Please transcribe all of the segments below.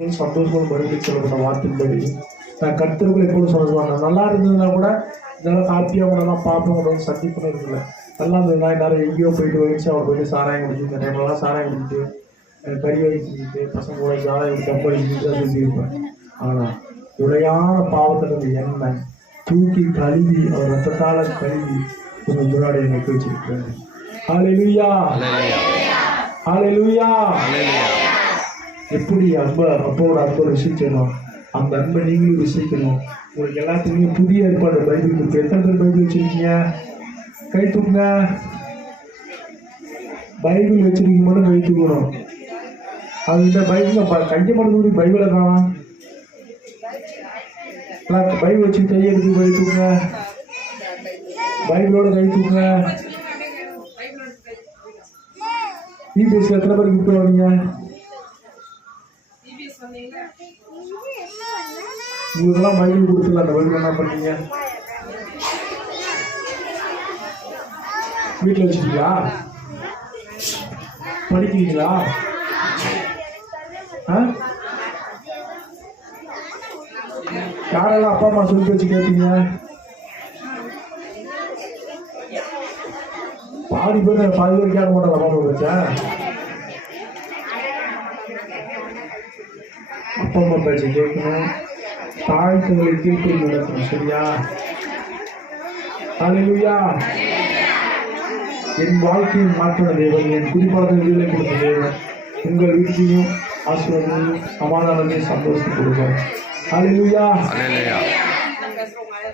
சந்தோஷமா மறுபடியும் சொல்லப்பட்ட வார்த்தைப்படி நான் கர்த்தருக்குள்ள எப்போதும் சந்தோஷமா நல்லா இருந்ததுன்னா கூட இதெல்லாம் ஹாப்பியாக கூட நான் பார்ப்பேன் கூட சந்திப்புன்னு இருக்குல்ல நல்லா இருந்ததுன்னா எல்லாரும் எங்கேயோ போயிட்டு வச்சு அவர் போயிட்டு சாராயம் குடிச்சு இந்த டைம்லாம் சாராயம் குடிச்சிட்டு கறி வாங்கி செஞ்சுட்டு பசங்க கூட ஜாலியாக கம்பெனி செஞ்சுட்டு செஞ்சுருப்பேன். ஆனால் உடையான பாவத்திலிருந்து எண்ணெய் தூக்கி கழுவி அவர் ரத்தத்தால் கழுவி உங்க முன்னாடி எனக்கு வச்சிருக்கிறாரு. ஹல்லேலூயா ஹல்லேலூயா. எப்படி அப்போட அன்பை ருசிக்கணும், அந்த அன்பை நீங்களும் ருசிக்கணும். உங்களுக்கு எல்லாத்துக்குமே புதிய ஏற்பாடு பைபிள் புக். எத்தனை பேர் பைபிள் வச்சிருக்கீங்க? கை தூக்குங்க. பைபிள் வச்சிருக்கீங்க மட்டும் கை தூக்கணும். அது இந்த பைபிள் கையை மட்டும் பைபிளை காணும். பைபிள் வச்சு கையை எடுத்து கை தூக்குங்க. பைபிளோட கை தூக்குங்க. இபிஎஸ்ல எத்தனை பேர் கிஃப்ட் வாங்க? உங்களுக்கெல்லாம் பைபிள் கொடுத்துல அந்த பைபிள் என்ன பண்ணீங்க? வீட்டில் வச்சுட்டீங்களா? படிக்கிறீங்களா? யாரெல்லாம் அப்பா அம்மா சொல்லி வச்சு கேட்பீங்க? பாதி பேர் கேட்க மாட்டாங்க அப்பா அம்மா வச்சா. அப்பா அம்மா பேச்சு கேட்கணும், தாழ்த்துகளை கீழ்ப்படி நடக்கணும். சரியா? ஹல்லேலூயா. என் வாழ்க்கையை மாற்றின தேவன், என் குடிப்பழக்கம் விடுதலை கொடுத்த தேவன் உங்கள் வீட்டையும் ஆசீர்வாதத்தையும் சமாதானத்தையும் சந்தோஷத்தை கொடுப்பார். ஹல்லேலூயா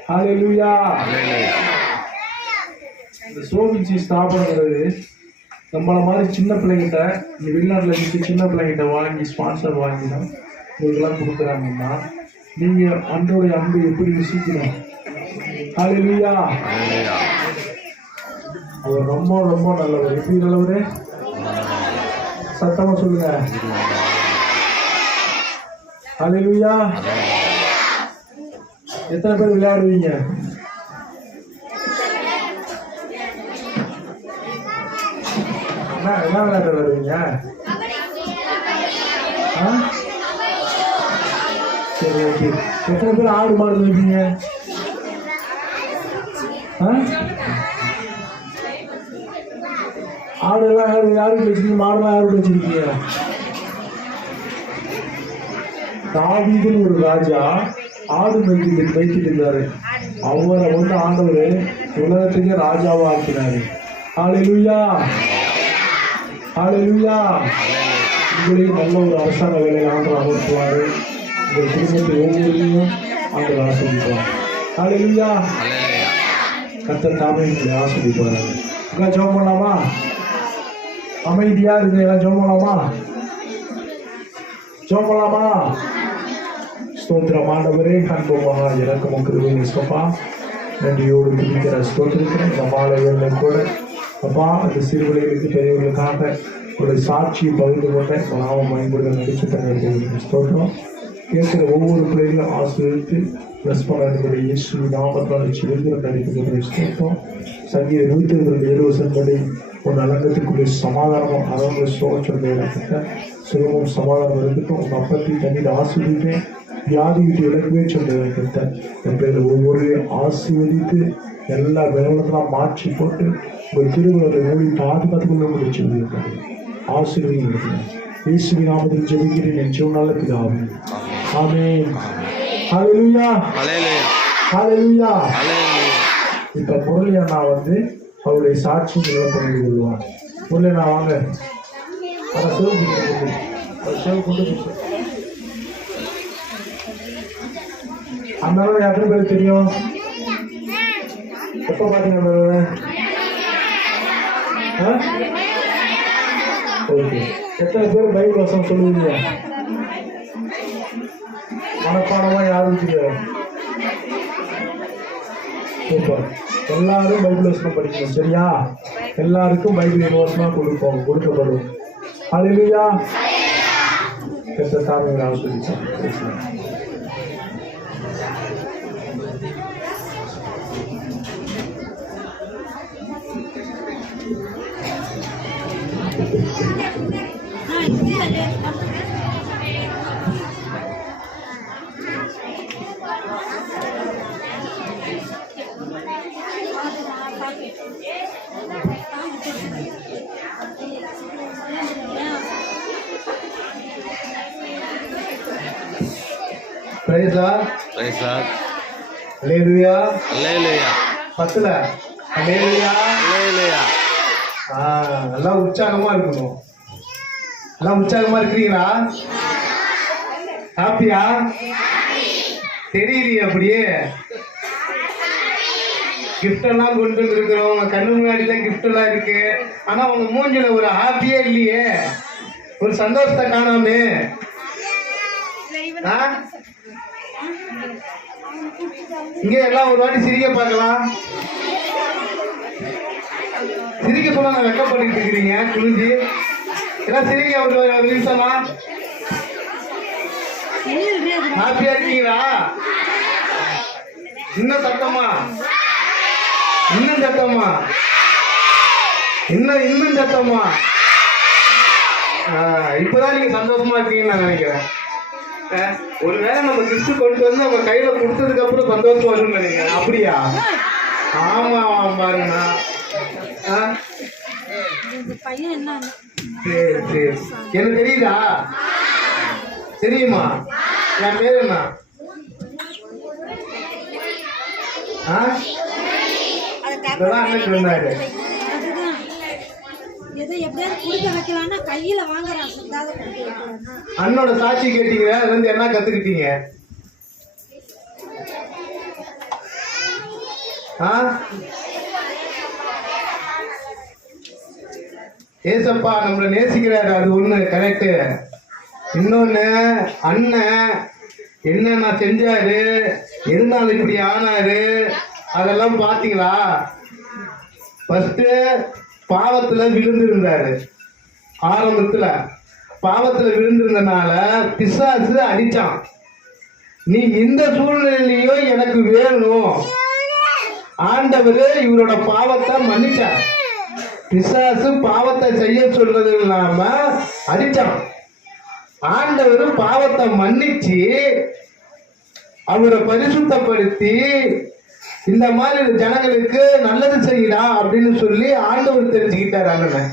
ஹல்லேலூயா. இந்த சோவிச்சி ஸ்தாபனங்கிறது நம்மள மாதிரி சின்ன பிள்ளைங்கிட்ட இந்த வெளிநாட்டில் இருந்து சின்ன பிள்ளைங்கிட்ட வாங்கி ஸ்பான்சர் வாங்கி தான் உங்களுக்கெல்லாம் கொடுக்குறாங்கன்னா நீங்கள் அன்றோடைய அன்பு எப்படி ருசிக்கணும். ஹல்லேலூயா. அவர் ரொம்ப ரொம்ப நல்லவர். எப்படி நல்லவர்? சத்தமா சொல்லுங்க. ஹல்லேலூயா. எத்தனை பேர் விளையாடுவீங்க? என்ன விளையாட்டு விளையாடுவீங்க? சரி, ஓகே. எத்தனை பேர் ஆடு மாடு வைப்பீங்க? ஆடுலாம் யாருக்கு வச்சிருக்கீங்க? மாடுலாம் யாருக்கு வச்சிருக்கீங்க? தாவீதுன்னு ஒரு ராஜா ஆடு வைத்துட்டு இருந்தாரு. அவரை வந்து ஆண்டவர் உலகத்துக்கு ராஜாவா ஆக்கினாரு. ஹல்லேலூயா ஹல்லேலூயா. உங்களையும் நல்ல ஒரு அரசாங்க வேலையை ஆண்டவர் அமர்த்துவாரு. உங்கள் குடும்பத்தை ஒவ்வொருத்தையும் ஆண்டவர் ஆஸ்வதிப்பார். ஹல்லேலூயா. கர்த்தர் தாமே உங்களை ஆஸ்வதிப்பார். எல்லாம் ஜெபம் பண்ணலாமா? அமைதியா இருக்கு. எல்லாம் ஜெபம் பண்ணலாமா? ஜெபம் பண்ணலாமா? ஸ்தோத்திரம் ஆண்டவரே, அன்புமாக இறக்கமும் கிருபையும் சப்பா நன்றியோடு துதிக்கிற ஸ்தோத்திரிக்கிறேன். இந்த மாலைகளை கூட அப்பா அந்த சிறுவர்களுக்கு பெரியவர்களுக்காக ஒரு சாட்சியை பகிர்ந்து கொண்ட நாமம் பயன்படுத்த நடிச்சு தங்க ஸ்தோத்திரம். கேட்கிற ஒவ்வொரு பிள்ளைகளும் ஆசிரியருக்கு பிளஸ் பண்ண இயேசு நாமத்தால் சிறந்த நடிப்பு ஸ்தோத்திரம். சங்கீத 127 படி ஒரு அலங்கத்துக்குரிய சமாதானமும் அரவங்களை சோழச்சொல்ல சுகமும் சமாதானம் இருக்கட்டும். உங்கள் அப்பத்தி தண்ணீர் ஆசிரியப்பேன், வியாதி விட்டு விலகவே சொல்லிட்ட என் பேர் ஒவ்வொருவரையும் ஆசீர்வதித்து எல்லா விலகலாம் மாற்றி போட்டு ஒரு திருவிழாவை மூடி பாதுகாத்து கொள்ள முடிச்சு ஆசீர்வதியும் இருக்கிறேன். இயேசுவின் நாமத்தில் ஜெபிக்கிறேன் என் ஜீவனால பிதாவே. ஆமென். ஹல்லேலூயா ஹல்லேலூயா. இப்ப முரளி அண்ணா வந்து அவருடைய சாட்சி நிலப்பணிந்து கொள்வார். முரளி அண்ணா வாங்க. அதை சேவ் கொண்டு அந்த எத்தனை பேருக்கு தெரியும்? எப்போ பார்த்தீங்க? ஓகே. எத்தனை பேர் பைபிள் வசனம் சொல்லுவீங்க? மனப்பாடமா யாரும் தெரியாது. சூப்பர். எல்லாரும் பைபிள் வசனம் படிக்கணும். சரியா? எல்லாருக்கும் பைபிள் இலவசமா கொடுக்கப்படும். ஹல்லேலூயா. கர்த்தர் தாமே ஆசீர்வதிப்பார். Praise Lord. Praise Lord. அல்லேலூயா. அல்லேலூயா. 10ல அல்லேலூயா. அல்லேலூயா. எல்லாம் உற்சாகமா இருக்கணும். எல்லாம் உற்சாகமா இருக்கிறீங்களா? ஹாப்பியா? தெரியலையே அப்படியே. கிஃப்ட் எல்லாம் கொண்டு வந்துருக்கிறோம். உங்க கண்ணு முன்னாடிலாம் கிஃப்ட் எல்லாம் இருக்கு. ஆனா உங்க மூஞ்சில ஒரு ஹாப்பியே இல்லையே, ஒரு சந்தோஷத்தை காணாமே. இங்க எல்லாம் ஒரு வாட்டி சிரிக்க பார்க்கலாம். சிரிக்க சொன்னா நான் வெக்க பண்ணிட்டு இருக்கிறீங்க குளிஞ்சி. எல்லாம் சிரிக்க ஒரு நிமிஷமா. ஹாப்பியா இருக்கீங்களா? இன்னும் சத்தமா, இன்னும் சத்தமா, இன்னும் சத்தமா. இப்பதான் நீங்க சந்தோஷமா இருக்கீங்கன்னு நான் நினைக்கிறேன். ஒருவேளை நம்ம கிஃப்ட் கொண்டு வந்து நம்ம கையில கொடுத்ததுக்கு அப்புறம் சந்தோஷம் வரும்னு நினைக்கிறேன். அப்படியா? ஆமா பாருங்கண்ணா. சரி சரி. எனக்கு தெரியுதா? தெரியுமா? என் பேர் என்ன? அண்ணன் சொன்னாரு. அண்ணோட சாட்சி கேட்டீங்க, அதுல இருந்து என்ன கத்துக்கிட்டீங்க? ஏசப்பா நம்மளை நேசிக்கிறாரு, அது ஒண்ணு கரெக்டு. இன்னொன்னு, அண்ணன் என்னென்ன செஞ்சாரு, எதனால இப்படி ஆனாரு, அதெல்லாம் பாத்தீங்களா? ஃபர்ஸ்ட் பாவத்துல விழுந்திருந்தாரு. ஆரம்பத்துல பாவத்துல விழுந்திருந்தனால பிசாசு அடிச்சான். நீ இந்த சூழ்நிலையிலையும் எனக்கு வேணும். ஆண்டவர் இவரோட பாவத்தை மன்னிச்சார். பிசாசு பாவத்தை செய்ய சொல்றது இல்லாம அடிச்சான். ஆண்டவர் பாவத்தை மன்னிச்சு அவரை பரிசுத்தப்படுத்தி இந்த மாதிரி ஜனங்களுக்கு நல்லது செய்யலாம் அப்படின்னு சொல்லி ஆண்டவர் தெரிஞ்சுக்கிட்டார். அண்ணன்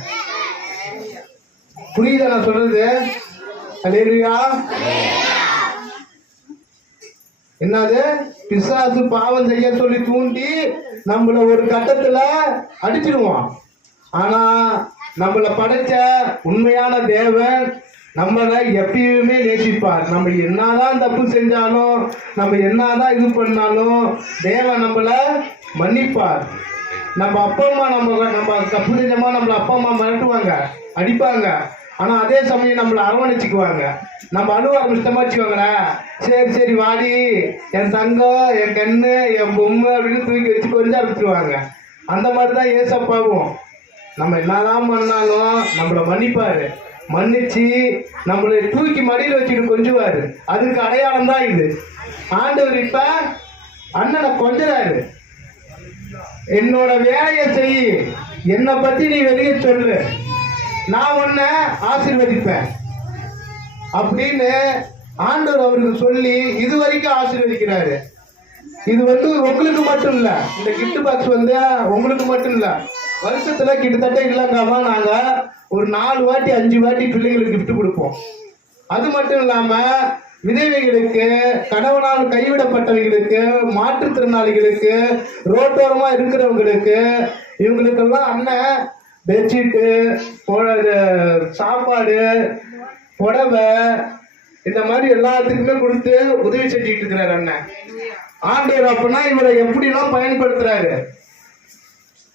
புரியுதா நான் சொல்றது? அல்லேலூயா. என்னது? பிசாசு பாவம் செய்ய சொல்லி தூண்டி நம்மள ஒரு கட்டத்துல அடிச்சிடுவான். ஆனா நம்மள படைச்ச உண்மையான தேவன் நம்மளை எப்பயுமே நேசிப்பார். நம்ம என்னதான் தப்பு செஞ்சாலும், நம்ம என்னதான் இது பண்ணாலும் தேவன் நம்மள மன்னிப்பார். நம்ம அப்பா அம்மா நம்ம தப்பு செஞ்சோமா நம்மள அப்பா அம்மா மிரட்டுவாங்க, அடிப்பாங்க. ஆனா அதே சமயம் நம்மளை அரவணைச்சுக்குவாங்க. நம்ம அழுவ ஆரம்பிச்சிட்டமா வச்சுக்கோங்களேன், சரி சரி வாடி என் தங்கம், என் கண்ணு, என் பொம்மை அப்படின்னு தூக்கி வச்சு கொஞ்சம் ஆரம்பிச்சிருவாங்க. அந்த மாதிரிதான் ஏசப்பாவும் நம்ம என்னதான் பண்ணாலும் நம்மளை மன்னிப்பாரு. மன்னிச்சு நம்மளை தூக்கி மடியில் வச்சுட்டு கொஞ்சுவாரு. அதுக்கு அடையாளம் தான் இது. ஆண்டவர் இப்ப அண்ணனை கொஞ்சறாரு. என்னோட வேலையை செய், என்னை பத்தி நீ வெளியே சொல்லு, நான் உன்னை ஆசீர்வதிப்பேன் அப்படின்னு ஆண்டவர் அவருக்கு சொல்லி இது வரைக்கும் ஆசீர்வதிக்கிறாரு. இது உங்களுக்கு மட்டும் இல்ல, இந்த கிஃப்ட் பாக்ஸ் உங்களுக்கு மட்டும் இல்ல, வருஷத்துல கிட்டத்தட்ட இல்லைங்காம நாங்க ஒரு 4 வாட்டி 5 வாட்டி பிள்ளைங்களுக்கு கிஃப்ட் கொடுப்போம். அது மட்டும் இல்லாம விதவைகளுக்கு, கணவனால் கைவிடப்பட்டவர்களுக்கு, மாற்றுத்திறனாளிகளுக்கு, ரோட்டோரமா இருக்கிறவங்களுக்கு, இவங்களுக்கெல்லாம் அண்ணன் பெட்ஷீட்டு, சாப்பாடு, புடவை, இந்த மாதிரி எல்லாத்துக்குமே கொடுத்து உதவி செஞ்சுட்டு இருக்கிறாரு அண்ணன். ஆண்டவர் அப்பனா இவரை எப்படிலாம் பயன்படுத்துறாரு.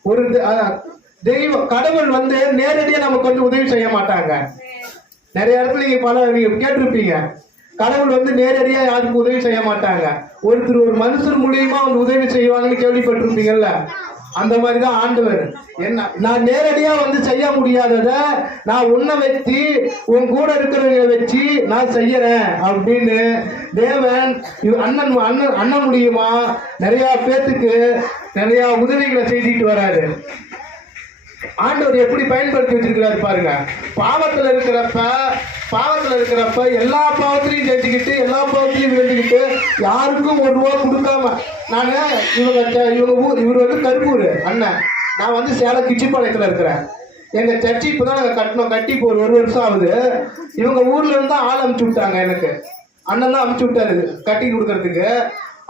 ஒரு கடவுள் நேரடியா நமக்கு உதவி செய்ய மாட்டாங்க. நிறைய இடத்துல நீங்க கேட்டிருப்பீங்க, கடவுள் நேரடியா யாருக்கும் உதவி செய்ய மாட்டாங்க. ஒரு மனுஷர் மூலியமா உதவி செய்வாங்கன்னு கேள்விப்பட்டிருப்பீங்கல்ல. அந்த மாதிரிதான் ஆண்டவர். என்ன, நான் நேரடியா செய்ய முடியாதத நான் உன்னை வச்சு உன் கூட இருக்கிறவங்க வச்சு நான் செய்யறேன் அப்படின்னு தேவன் அண்ணன் மூலியமா நிறைய பேத்துக்கு நிறைய உதவிகளை செய்துட்டு வராரு. ஆண்டவர் எப்படி பயன்படுத்தி வச்சிருக்கிறாரு பாருங்க. பாவத்துல இருக்கிறப்ப எல்லா பாவத்திலையும் செஞ்சுக்கிட்டு, எல்லா பாவத்திலையும் வேண்டிக்கிட்டு, யாருக்கும் 1 ரூபா கொடுக்காம, நாங்க இவர் கருப்பூர் அண்ணன், நான் சேலம் கிச்சிப்பாளையத்துல இருக்கிறேன். எங்க சர்ச்சை இப்பதான் நாங்க கட்டினோம். கட்டி இப்போ ஒரு வருஷம் ஆகுது. இவங்க ஊர்ல இருந்து ஆள் அனுப்பிச்சு விட்டாங்க எனக்கு. அண்ணன் தான் அனுப்பிச்சு விட்டாரு கட்டி கொடுக்கறதுக்கு.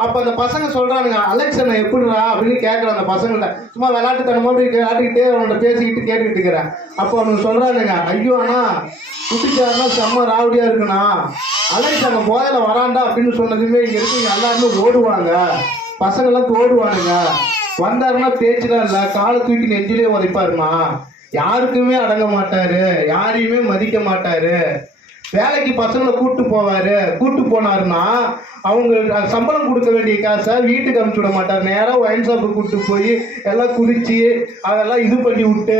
அப்போ அந்த பசங்க சொல்கிறானுங்க, அலெக்ஸ் அண்ணன் எப்படிடா அப்படின்னு கேட்குறேன் அந்த பசங்கள்ட்ட. சும்மா விளையாட்டுத்தனமாக விளையாட்டுக்கிட்டே அவனோட பேசிக்கிட்டு கேட்டுக்கிட்டு இருக்கிறேன். அப்போ அவனுக்கு சொல்கிறானுங்க, ஐயோ அண்ணா குட்டிச்சாருன்னா செம்ம ராவடியாக இருக்குண்ணா, அலெக்ஸ் அங்கே போதையில் வராண்டா அப்படின்னு சொன்னதுமே இங்கே இருக்கு எல்லாருமே ஓடுவாங்க, பசங்கள்லாம் ஓடுவானுங்க, வந்தாருன்னா பேச்சுலாம் இல்லை, காலை தூக்கி நெஞ்சிலே உதைப்பாருமா, யாருக்குமே அடங்க மாட்டாரு, யாரையுமே மதிக்க மாட்டாரு, வேலைக்கு பசங்களை கூட்டு போனாருன்னா அவங்க சம்பளம் கொடுக்க வேண்டிய காசை வீட்டுக்கு அனுப்பிச்சு விட மாட்டார், நேராக ஒயின் ஷாப்புக்கு கூப்பிட்டு போய் எல்லாம் குடிச்சு அதெல்லாம் இது பண்ணி விட்டு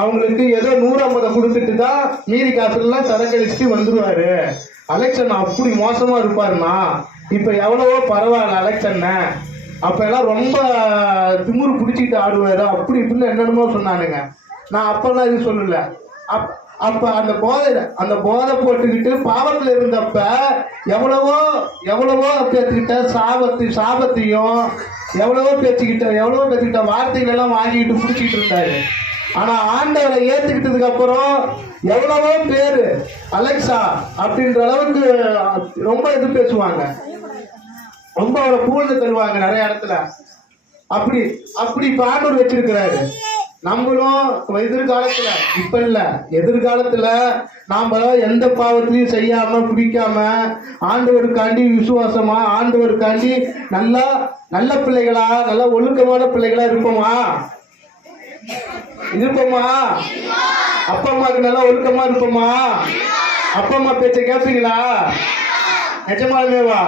அவங்களுக்கு ஏதோ 150 கொடுத்துட்டு தான் மீதி காசுலாம் சரக்கழிச்சுட்டு வந்துடுவாரு. அலெக்சன் அப்படி மோசமாக இருப்பாருண்ணா. இப்போ எவ்வளவோ பரவாயில்ல அலெக்சண்ணன், அப்போ எல்லாம் ரொம்ப திமுரு பிடிச்சிக்கிட்டு ஆடுவார் அப்படி இப்படின்னு என்னென்னமோ சொன்னானுங்க. நான் அப்பெல்லாம் இது சொல்லலை. அப்போ அந்த போதை போட்டுக்கிட்டு பாவத்தில் இருந்தப்ப எவ்வளவோ பேச்சுக்கிட்ட சாபத்தையும் எவ்வளவோ பேச்சுக்கிட்ட வார்த்தைகள் எல்லாம் வாங்கிட்டு பிடிச்சிக்கிட்டு இருந்தாரு. ஆனா ஆண்டவரை ஏத்துக்கிட்டதுக்கு அப்புறம் எவ்வளவோ பேரு அலெக்சா அப்படின்ற அளவுக்கு ரொம்ப இது பேசுவாங்க, ரொம்ப அவரை புகழ்ந்து தருவாங்க நிறைய இடத்துல. அப்படி இப்ப ஆண்டவர் வச்சிருக்கிறாரு. நம்மளும் எதிர்காலத்துல, இப்ப இல்ல எதிர்காலத்துல நாம எந்த பாவத்திலையும் செய்யாம பிடிக்காம ஆண்டவருக்காண்டி விசுவாசமா ஆண்டவருக்காண்டி நல்ல பிள்ளைகளா, நல்ல ஒழுக்கமான பிள்ளைகளா இருப்போமா? அப்பா அம்மாவுக்கு நல்லா ஒழுக்கமா இருப்போமா? அப்பா அம்மா பேச்ச கேட்பீங்களா? நிஜமாலுமேவா?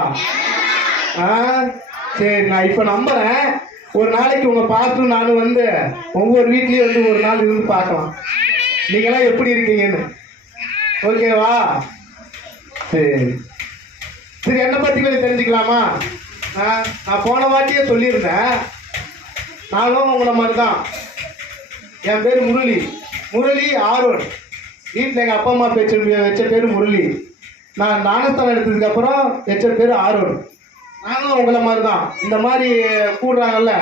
சரி, நான் இப்ப நம்புறேன். ஒரு நாளைக்கு உங்க பாஸ்டர் நானும் ஒவ்வொரு வீட்லயும் ஒரு நாள் இருந்து பார்க்கலாம் நீங்களாம் எப்படி இருக்கீங்கன்னு. ஓகேவா? சரி, என்னை பத்தி கொஞ்சம் தெரிஞ்சுக்கலாமா? நான் போன வாட்டியே சொல்லியிருந்தேன், நானும் உங்களை மாதிரி தான். என் பேர் முரளி ஆரோன். வீட்டில் எங்கள் அப்பா அம்மா வச்ச பேர் முரளி. நான் ஞானஸ்தானம் எடுத்ததுக்கு அப்புறம் வச்ச பேர் ஆரோன். நானும் உங்களை மாதிரி தான். இந்த மாதிரி கூடுறாங்கல்ல,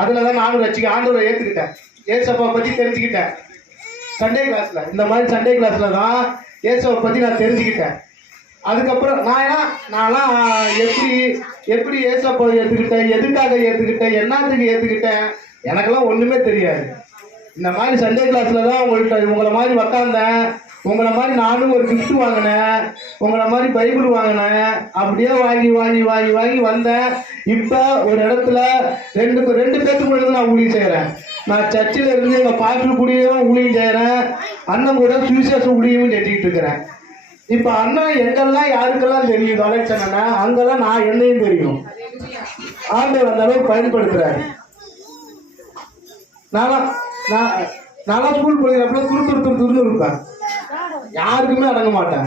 அதில் தான் நானும் ஆண்டவரை ஏற்றுக்கிட்டேன், ஏசப்பா பற்றி தெரிஞ்சுக்கிட்டேன். சண்டே கிளாஸில், இந்த மாதிரி சண்டே கிளாஸில் தான் ஏசப்பை பற்றி நான் தெரிஞ்சுக்கிட்டேன். அதுக்கப்புறம் நான்லாம் எப்படி ஏசப்பா ஏற்றுக்கிட்டேன், எதுக்காக ஏற்றுக்கிட்டேன், என்னத்துக்கு ஏற்றுக்கிட்டேன், எனக்கெல்லாம் ஒன்றுமே தெரியாது. இந்த மாதிரி சண்டே கிளாஸில் தான் உங்களை மாதிரி உக்காந்தேன். உங்களை மாதிரி நானும் ஒரு கிஃப்ட் வாங்கினேன், உங்களை மாதிரி பைபிள் வாங்கினேன். அப்படியே வாங்கி வந்தேன். இப்போ ஒரு இடத்துல ரெண்டு பேர்த்துக்கு நான் ஊழியம் செய்கிறேன். நான் சர்ச்சில் இருந்து எங்கள் பாஸ்டர் கூடயும் ஊழியம் செய்கிறேன், அண்ணன் கூட சுவிசேஷ ஊழியமும் செஞ்சுக்கிட்டு இருக்கிறேன். இப்போ அண்ணன் எங்கெல்லாம் யாருக்கெல்லாம் தெரியும் அலெக்சன் அண்ணன், அங்கெல்லாம் நான் என்னையும் தெரியும். ஆண்டவர் அந்த அளவுக்கு பயன்படுத்துகிறாரு. நான் ஸ்கூல் படிக்கிறப்ப துருன்னு இருப்பேன், யாருக்குமே அடங்க மாட்டேன்.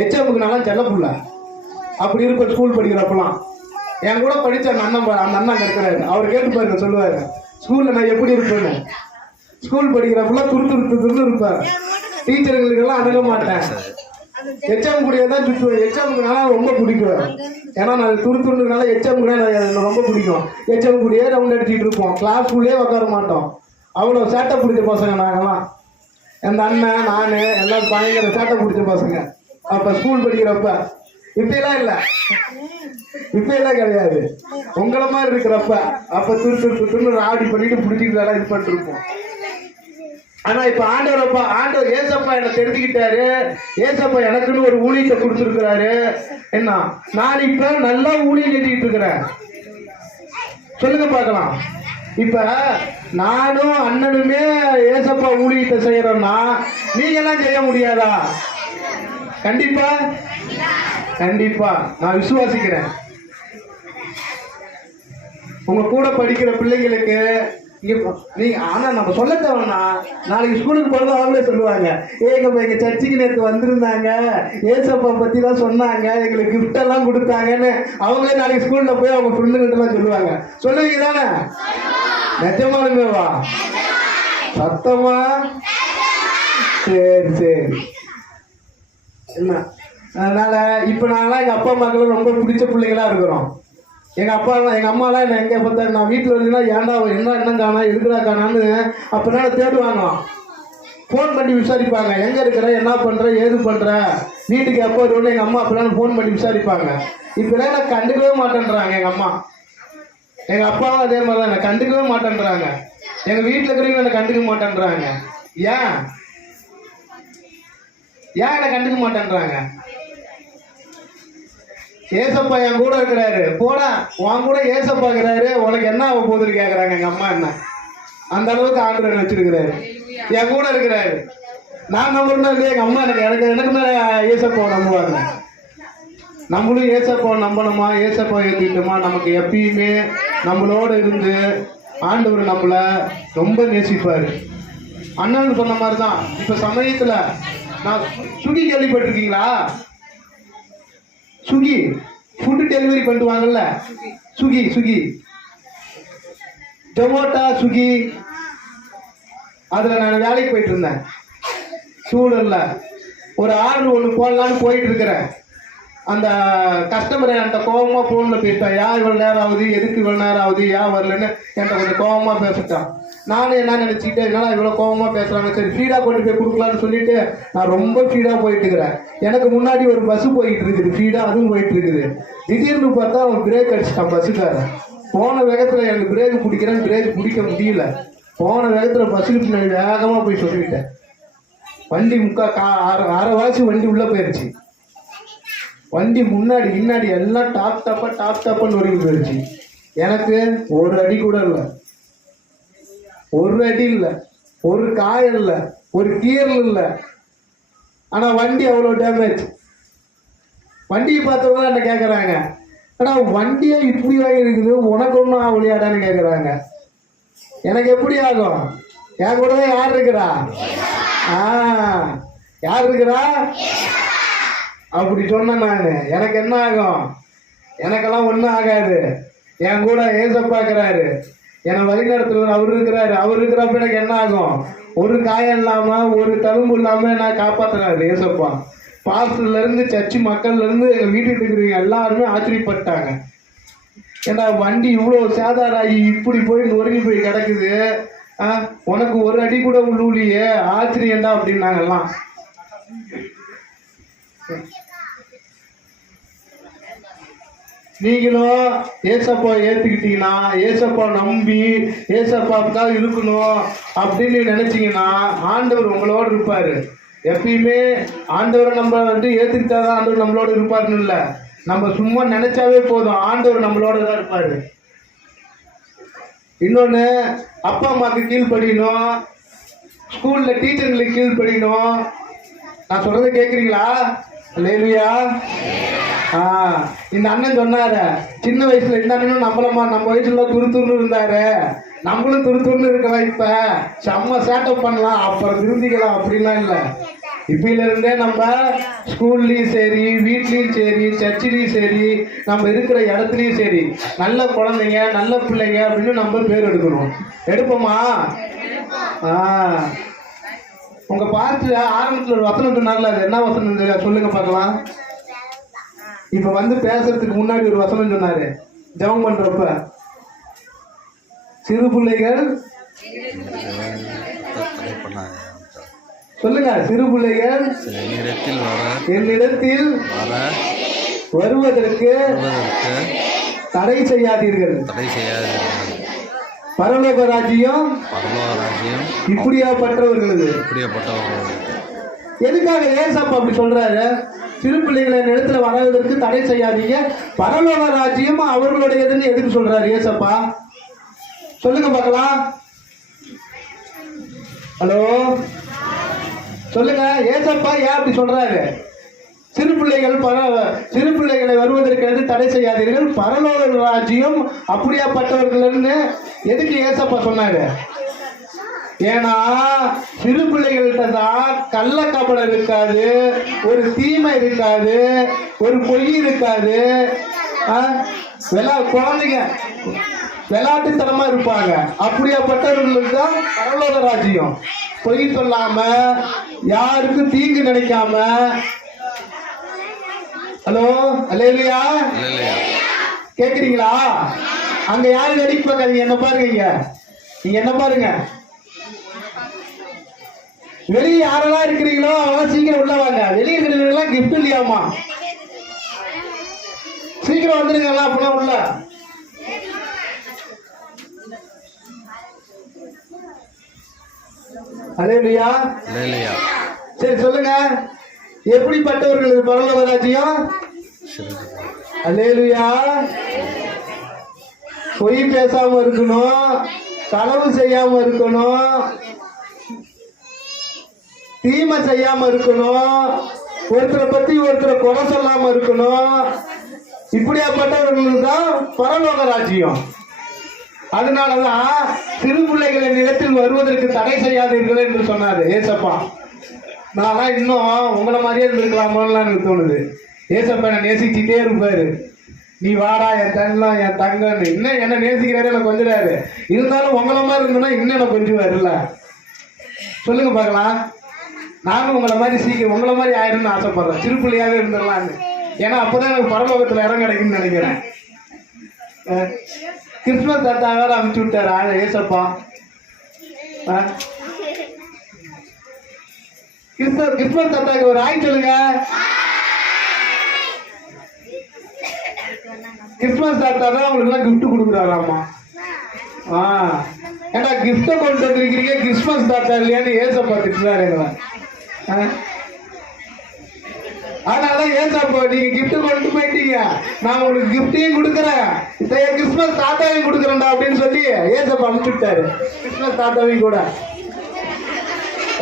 எச்எம்முக்கு நல்லா செல்ல புள்ள அப்படி இருப்பேன். ஸ்கூல் படிக்கிறப்பெல்லாம் என் கூட படித்த அந்த அண்ணன் இருக்கிறாரு, அவர் கேட்டு பாருங்க, சொல்லுவாரு ஸ்கூலில் நான் எப்படி இருப்பேன்னு. ஸ்கூல் படிக்கிறப்பெல்லாம் துருன்னு இருப்பேன், டீச்சருங்களுக்கெல்லாம் அடங்க மாட்டேன். எச்எம் கூடிய தான் சுற்றுவேன். எச்எம்க்குனால ரொம்ப பிடிக்கும், ஏன்னா நான் துருனால எச்எம்க்குனா ரொம்ப பிடிக்கும். எச்எம் கூடியே ரவுண்ட் அடிச்சுட்டு இருப்போம், கிளாஸ்க்குள்ளேயே உட்கார மாட்டோம். அவ்வளோ சேட்டை பிடிச்ச பசங்க நாங்கெல்லாம். எந்த அண்ணன் நான் எல்லாம் பயங்கர சேட்டை பிடிச்ச பசங்க அப்போ ஸ்கூல் படிக்கிறப்ப. இப்பெல்லாம் இல்லை, இப்பெல்லாம் கிடையாது. உங்களை மாதிரி இருக்கிறப்ப அப்போ துருன்னு ராடி பண்ணிட்டு பிடிச்சிட்டு இது பண்ணிட்டு இருப்போம். ஆனா இப்ப ஆண்டவர் ஏசப்பா என்ன தெரிஞ்சுக்கிட்டாரு. ஏசப்பா எனக்குன்னு ஒரு ஊழியத்தை கொடுத்துருக்கிறாரு. என்ன, நான் இப்ப நல்லா ஊழியம் செஞ்சுக்கிட்டு இருக்கிறேன். சொல்லுங்க பார்க்கலாம். இப்ப நானும் அண்ணனுமே ஏசப்பா ஊழியத்தை செய்யறோம்னா நீங்க எல்லாம் செய்ய முடியாதா? கண்டிப்பா நான் விசுவாசிக்கிறேன். உங்க கூட படிக்கிற பிள்ளைங்களுக்கு நீங்க ஆனா நம்ம சொல்ல தேவைன்னா நாளைக்கு ஸ்கூலுக்கு போறது அவங்களே சொல்லுவாங்க, எங்க சர்ச்சுக்கு நேற்று வந்திருந்தாங்க, ஏசப்பா பத்தி தான் சொன்னாங்க, எங்களுக்கு கிஃப்ட் எல்லாம் கொடுத்தாங்கன்னு அவங்களே நாளைக்கு ஸ்கூல்ல போய் அவங்க ஃப்ரெண்டுகிட்ட எல்லாம் சொல்லுவாங்க. சொல்லுவீங்க தானே? நிஜமாலுமேவா? சத்தமா? சரி என்ன, அதனால இப்ப நாங்களாம் எங்க அப்பா அம்மாக்களும் ரொம்ப பிடிச்ச பிள்ளைகளா இருக்கிறோம். எங்க அம்மாலாம் என்ன எங்க பார்த்தா நான் வீட்டில் இருந்தீங்கன்னா ஏன்டா என்ன காணா இருக்கிறா காணான்னு அப்பனால தேடுவாங்க. ஃபோன் பண்ணி விசாரிப்பாங்க, எங்க இருக்கிற, என்ன பண்ற, ஏது பண்ற, வீட்டுக்கு எப்போ வருவோன்னு எங்க அம்மா அப்பெல்லாம் ஃபோன் பண்ணி விசாரிப்பாங்க. இப்பெல்லாம் நான் கண்டுக்கவே மாட்டேன்றாங்க எங்க அம்மா. எங்க அப்பாவும் அதே மாதிரி தான், கண்டுக்கவே மாட்டேன்றாங்க. எங்க வீட்டில் இருக்கிறவங்க என்ன கண்டுக்க மாட்டேன்றாங்க. ஏன் என்ன கண்டுக்க மாட்டேன்றாங்க? ஏசப்பா என் கூட இருக்கிறாரு, போடா உன் கூட ஏசப்பா இருக்கிறாரு, உனக்கு என்ன ஆக போகுதுன்னு கேட்குறாங்க எங்க அம்மா. என்ன அந்த அளவுக்கு ஆண்டவர் வச்சிருக்கிறாரு, என் கூட இருக்கிறாரு. நான் நம்புறேன்னா இல்லையா, எங்க அம்மா எனக்கு மேல ஏசப்பா நம்புவாங்க. நம்மளும் ஏசப்பா நம்பணுமா, ஏசப்பா ஏற்றுக்கிட்டோமா, நமக்கு எப்பயுமே நம்மளோட இருந்து ஆண்டவர் நம்மளை ரொம்ப நேசிப்பாரு. அண்ணன் சொன்ன மாதிரி தான். இப்ப சமயத்துல நான் சுகி கேள்விப்பட்டிருக்கீங்களா? சுகி ஃபுட்டு டெலிவரி பண்ணுவாங்கல்ல, சுகி ஜொமோட்டா சுகி, அதுல நான் வேலைக்கு போயிட்டு இருந்தேன். சூழல்ல ஒரு ஆர்டர் ஒன்று போடலான்னு போயிட்டு இருக்கிறேன். அந்த கஸ்டமரை என்கிட்ட கோபமா போன்ல பேசிட்டான். இவ்வளோ நேரம் ஆகுது, எதுக்கு இவ்வளோ நேரம் ஆகுது, வரலன்னு என்கிட்ட கொஞ்சம் கோபமா பேசிட்டான். நானும் என்ன நினைச்சுக்கிட்டேன், என்னடா இவ்வளோ கோபமா பேசுறாங்க, சரி ஃபீடா கொண்டு போய் கொடுக்கலான்னு சொல்லிட்டு நான் ரொம்ப ஃபீடா போயிட்டு இருக்கிறேன். எனக்கு முன்னாடி ஒரு பஸ் போயிட்டு இருக்குது, ஃபீடா அதுவும் போயிட்டு இருக்குது. திடீர்னு பார்த்தா அவன் பிரேக் அடிச்சிட்டான் பஸ்ஸுக்காரன். போன வேகத்துல எனக்கு பிரேக் பிடிக்கிறேன், பிரேக் பிடிக்க முடியல. போன வேகத்துல பஸ்ஸுக்கு பின்னாடி வேகமா போய் சொல்லிட்டேன். வண்டி அரை வாசி வண்டி உள்ள போயிருச்சு. வண்டி முன்னாடி எல்லாம் டாப் டாப்னு வரைக்கும் போயிடுச்சு. எனக்கு ஒரு அடி கூட இல்லை, ஒரு அடி இல்லை, ஒரு காயம் இல்லை, ஒரு கீரல் இல்லை. ஆனா வண்டி அவ்வளோ டேமேஜ். வண்டியை பார்த்தவங்க என்ன கேட்குறாங்க, ஆனா வண்டியே இப்படி வாங்கி இருக்குது, உனக்கு ஒன்றும் ஆகலையாடான்னு கேட்குறாங்க. எனக்கு எப்படி ஆகும்? என் கூட தான் யார் இருக்கிறா? யார் இருக்கிறா? அப்படி சொன்னேன் நான். எனக்கு என்ன ஆகும்? எனக்கெல்லாம் ஒன்றும் ஆகாது. என் கூட ஏசப்பா இருக்கிறாரு, என்னை வழிநடத்துறவர் அவர் இருக்கிறாரு. அவர் இருக்கிறப்ப எனக்கு என்ன ஆகும்? ஒரு காயம் இல்லாம, ஒரு தழும்பு இல்லாம நான் காப்பாத்துறாரு ஏசப்பா. பாஸ்டர்ல இருந்து சர்ச்சு மக்கள்ல இருந்து எங்க வீட்டுக்கு இருக்கிறவங்க எல்லாருமே ஆச்சரியப்பட்டாங்க. ஏன்னா வண்டி இவ்வளவு சேதாராகி இப்படி போய் நொறுங்கி போய் கிடக்குது, உனக்கு ஒரு அடி கூட உள்ளூலியே, ஆச்சரியண்டா அப்படின்னாங்க எல்லாம். நீங்களும் ஏசப்பா ஏத்துக்கிட்டீங்கன்னா, ஏசப்பா நம்பி ஏசப்பாவுக்காக இருக்கணும் அப்படின்னு நினைச்சீங்கன்னா ஆண்டவர் உங்களோட இருப்பாரு. எப்பயுமே ஆண்டவரை நம்ம ஏத்துக்கிட்டாதான் ஆண்டவர் நம்மளோட இருப்பாருன்னு இல்லை, நம்ம சும்மா நினைச்சாவே போதும் ஆண்டவர் நம்மளோட தான் இருப்பாரு. இன்னொன்னு, அப்பா அம்மாவுக்கு கீழ்படியணும், ஸ்கூல்ல டீச்சர்களுக்கு கீழ்படியணும். நான் சொல்றதை கேட்குறீங்களா? அல்லேலூயா. இந்த அண்ணன் சொன்னாரு, சின்ன வயசுல இந்த அண்ணனும் நம்மளமா நம்ம வயசுல துருத்துருன்னு இருந்தாரு, நம்மளும் துருத்துருன்னு இருக்கலாம், இப்ப செம்ம சேட்டப் பண்ணலாம், அப்புறம் திருந்திக்கலாம் அப்படிலாம் இல்லை. இப்பல இருந்தே நம்ம ஸ்கூல்லையும் சரி, வீட்லயும் சரி, சர்ச்சிலையும் சரி, நம்ம இருக்கிற இடத்துலையும் சரி, நல்ல குழந்தைங்க நல்ல பிள்ளைங்க அப்படின்னு நம்ம பேர் எடுக்கணும். எடுப்போமா? உங்க பார்த்து ஆரம்பத்தில் ஒரு வசனம் சொன்னார்ல, அது என்ன வசனம் சொல்லுங்க பார்க்கலாம். இப்ப பேசுறதுக்கு முன்னாடி ஒரு வசனம் சொன்னாரு, ஜெபம் பண்றப்ப, சிறு பிள்ளைகள் சொல்லுங்க, சிறு பிள்ளைகள் என்னிடத்தில் வருவதற்கு தடை செய்யாதீர்கள், பரலோக ராஜ்யம் இப்படியாப்பட்டவர்களது. எதுக்காக ஏசப்பா அப்படி சொல்றாரு? சிறு பிள்ளைகளை இடத்துல வராததற்கு தடை செய்யாதீங்க, பரலோக ராஜ்யம் அவர்களுடையதுன்னு எதுக்கு சொல்றாரு ஏசப்பா? சொல்லுங்க பார்க்கலாம். ஹலோ சொல்லுங்க, ஏசப்பா ஏன் அப்படி சொல்றாரு? சிறு பிள்ளைகளை வருவதற்கு தடை செய்யாதீர்கள், பரலோக ராஜ்யம் அப்படியாப்பட்டவர்கள்னு எதுக்கு ஏசப்பா சொன்னாரு? ஏன்னா சிறு பிள்ளைகள்கிட்ட தான் கள்ளக்கபடம் இருக்காது, ஒரு தீமை இருக்காது, ஒரு பொய் இருக்காது. குழந்தைங்க விளையாட்டுத்தனமா இருப்பாங்க. அப்படியாப்பட்டவர்களுக்கு தான் பரலோக ராஜ்யம். பொய் சொல்லாம, யாருக்கும் தீங்கு நினைக்காம. ஹலோ அல்லேலூயா, கேக்குறீங்களா? அங்க யாரு வேடிக்கை பார்க்காதீங்க, என்ன பாருங்க, நீங்க என்ன பாருங்க. வெளியே யாரெல்லாம் இருக்கிறீங்களோ அவங்க சீக்கிரம் உள்ள வாங்க. வெளியே இருக்கிறவங்கலாம் கிஃப்ட் இல்லையாமா, சீக்கிரம் வந்துருங்க அப்படின்னா உள்ள. அல்லேலூயா. அல்லேலூயா. சரி சொல்லுங்க, எப்படிப்பட்டவர்கள் இது பரலோக ராஜ்யம்? அல்லேலூயா. பொய் பேசாம இருக்கணும், களவு செய்யாம இருக்கணும், தீமை செய்யாம இருக்கணும், ஒருத்தரை பத்தி ஒருத்தரை குறை சொல்லாம இருக்கணும். இப்படியாப்பட்டவர்களுக்கு தான் பரலோக ராஜ்யம். அதனாலதான் சிறு பிள்ளைகளின் நிலத்தில் வருவதற்கு தடை செய்யாதீர்கள் என்று சொன்னாரு ஏசப்பா. நான் இன்னும் உங்களை மாதிரியே இருந்திருக்கலாமோன்னு எனக்கு தோணுது. ஏசப்பா என்ன நேசிச்சுட்டே இருப்பாரு. நீ வாடா என் தங்கம் என் தங்கன்னு. இன்னும் என்ன நேசிக்கிறாரு, எனக்கு கொஞ்சிடாரு. இருந்தாலும் உங்களை மாதிரி இருந்தோன்னா இன்னும் எனக்கு கொஞ்சம் வரல. சொல்லுங்க பார்க்கலாம். நானும் உங்களை மாதிரி சீக்கிரம் உங்களை மாதிரி ஆயிரும்னு ஆசைப்படுறேன். சிறு பிள்ளையாவே இருந்துடலான்னு. ஏன்னா அப்போதான் எனக்கு பரலோகத்தில் இடம் கிடைக்குன்னு நினைக்கிறேன். கிறிஸ்துமஸ் தாத்தா வேற அனுப்பிச்சு விட்டாரு ஏசப்பா. கிறிஸ்துமஸ் தாத்தாக்கு ஒரு ஆய் சொல்லுங்க. கிறிஸ்துமஸ் தாத்தா தான் அவங்களுக்கு எல்லாம் கிஃப்ட் கொடுக்குறாராமா. ஏன்னா கிஃப்ட கொண்டு வந்திருக்கிறீங்க, கிறிஸ்துமஸ் தாத்தா இல்லையான்னு ஏசப்பா திட்டுறாரு எங்களை. அதனாலதான் ஏசப்பா நீங்க கிஃப்ட் கொண்டு போயிட்டீங்க, நான் உங்களுக்கு கிஃப்டையும் கொடுக்குறேன், கிறிஸ்துமஸ் தாத்தாவையும் கொடுக்குறேன்டா அப்படின்னு சொல்லி ஏசப்பா அனுப்பிச்சுட்டாரு. கிறிஸ்துமஸ் தாத்தாவையும் கூட.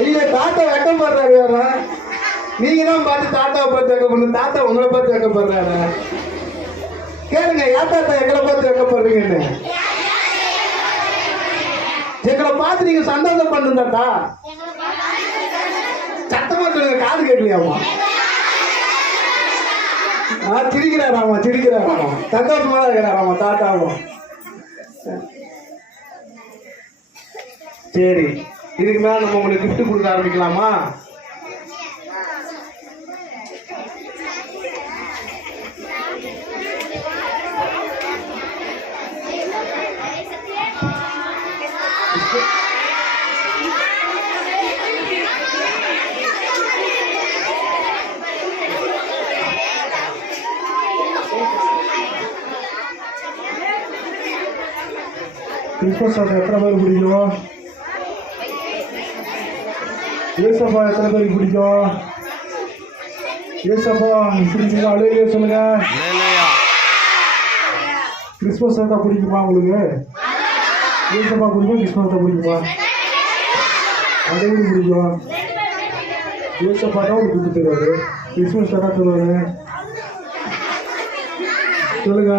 இல்ல தாத்தா வெக்கப்படுறாரு வேற. நீங்க தான் பார்த்து தாத்தாவை பார்த்து வைக்கப்படுறது, தாத்தா உங்களை பார்த்து வைக்கப்படுறாரு. கேளுங்க, ஏன் தாத்தா எங்களை பார்த்து வைக்கப்படுறீங்கன்னு. எங்களை பார்த்து நீங்க சந்தோஷம் பண்ணுதாட்டா சத்தமா சொல்லுங்க, காது கேட்கலையாமா. சிரிக்கிறாராமா சிரிக்கிறாராமா, சந்தோஷமா தான் இருக்கிறாராமா தாத்தாவும். சரி, இதுக்கு மேல நம்ம உங்களுக்கு கிஃப்ட் கொடுக்க ஆரம்பிக்கலாமா? கிறிஸ்மஸ் தாத்தா எத்தனை பேர் பிடிக்கும்? ஏசப்பா எத்தனை பேருக்கு பிடிக்கும்? ஏசப்பா பிடிக்குமா? அலையிலே சொல்லுங்க. கிறிஸ்மஸ் தாத்தா பிடிக்குமா உங்களுக்கு? ஏசப்பா பிடிக்கும், கிறிஸ்மஸ் தாத்தா பிடிக்குமா? அலையிலே பிடிக்கும். ஏசப்பா தான் உங்களுக்கு பிடிச்சி தருவாரு, கிறிஸ்மஸ் தாத்தா தருவாரு. சொல்லுங்க.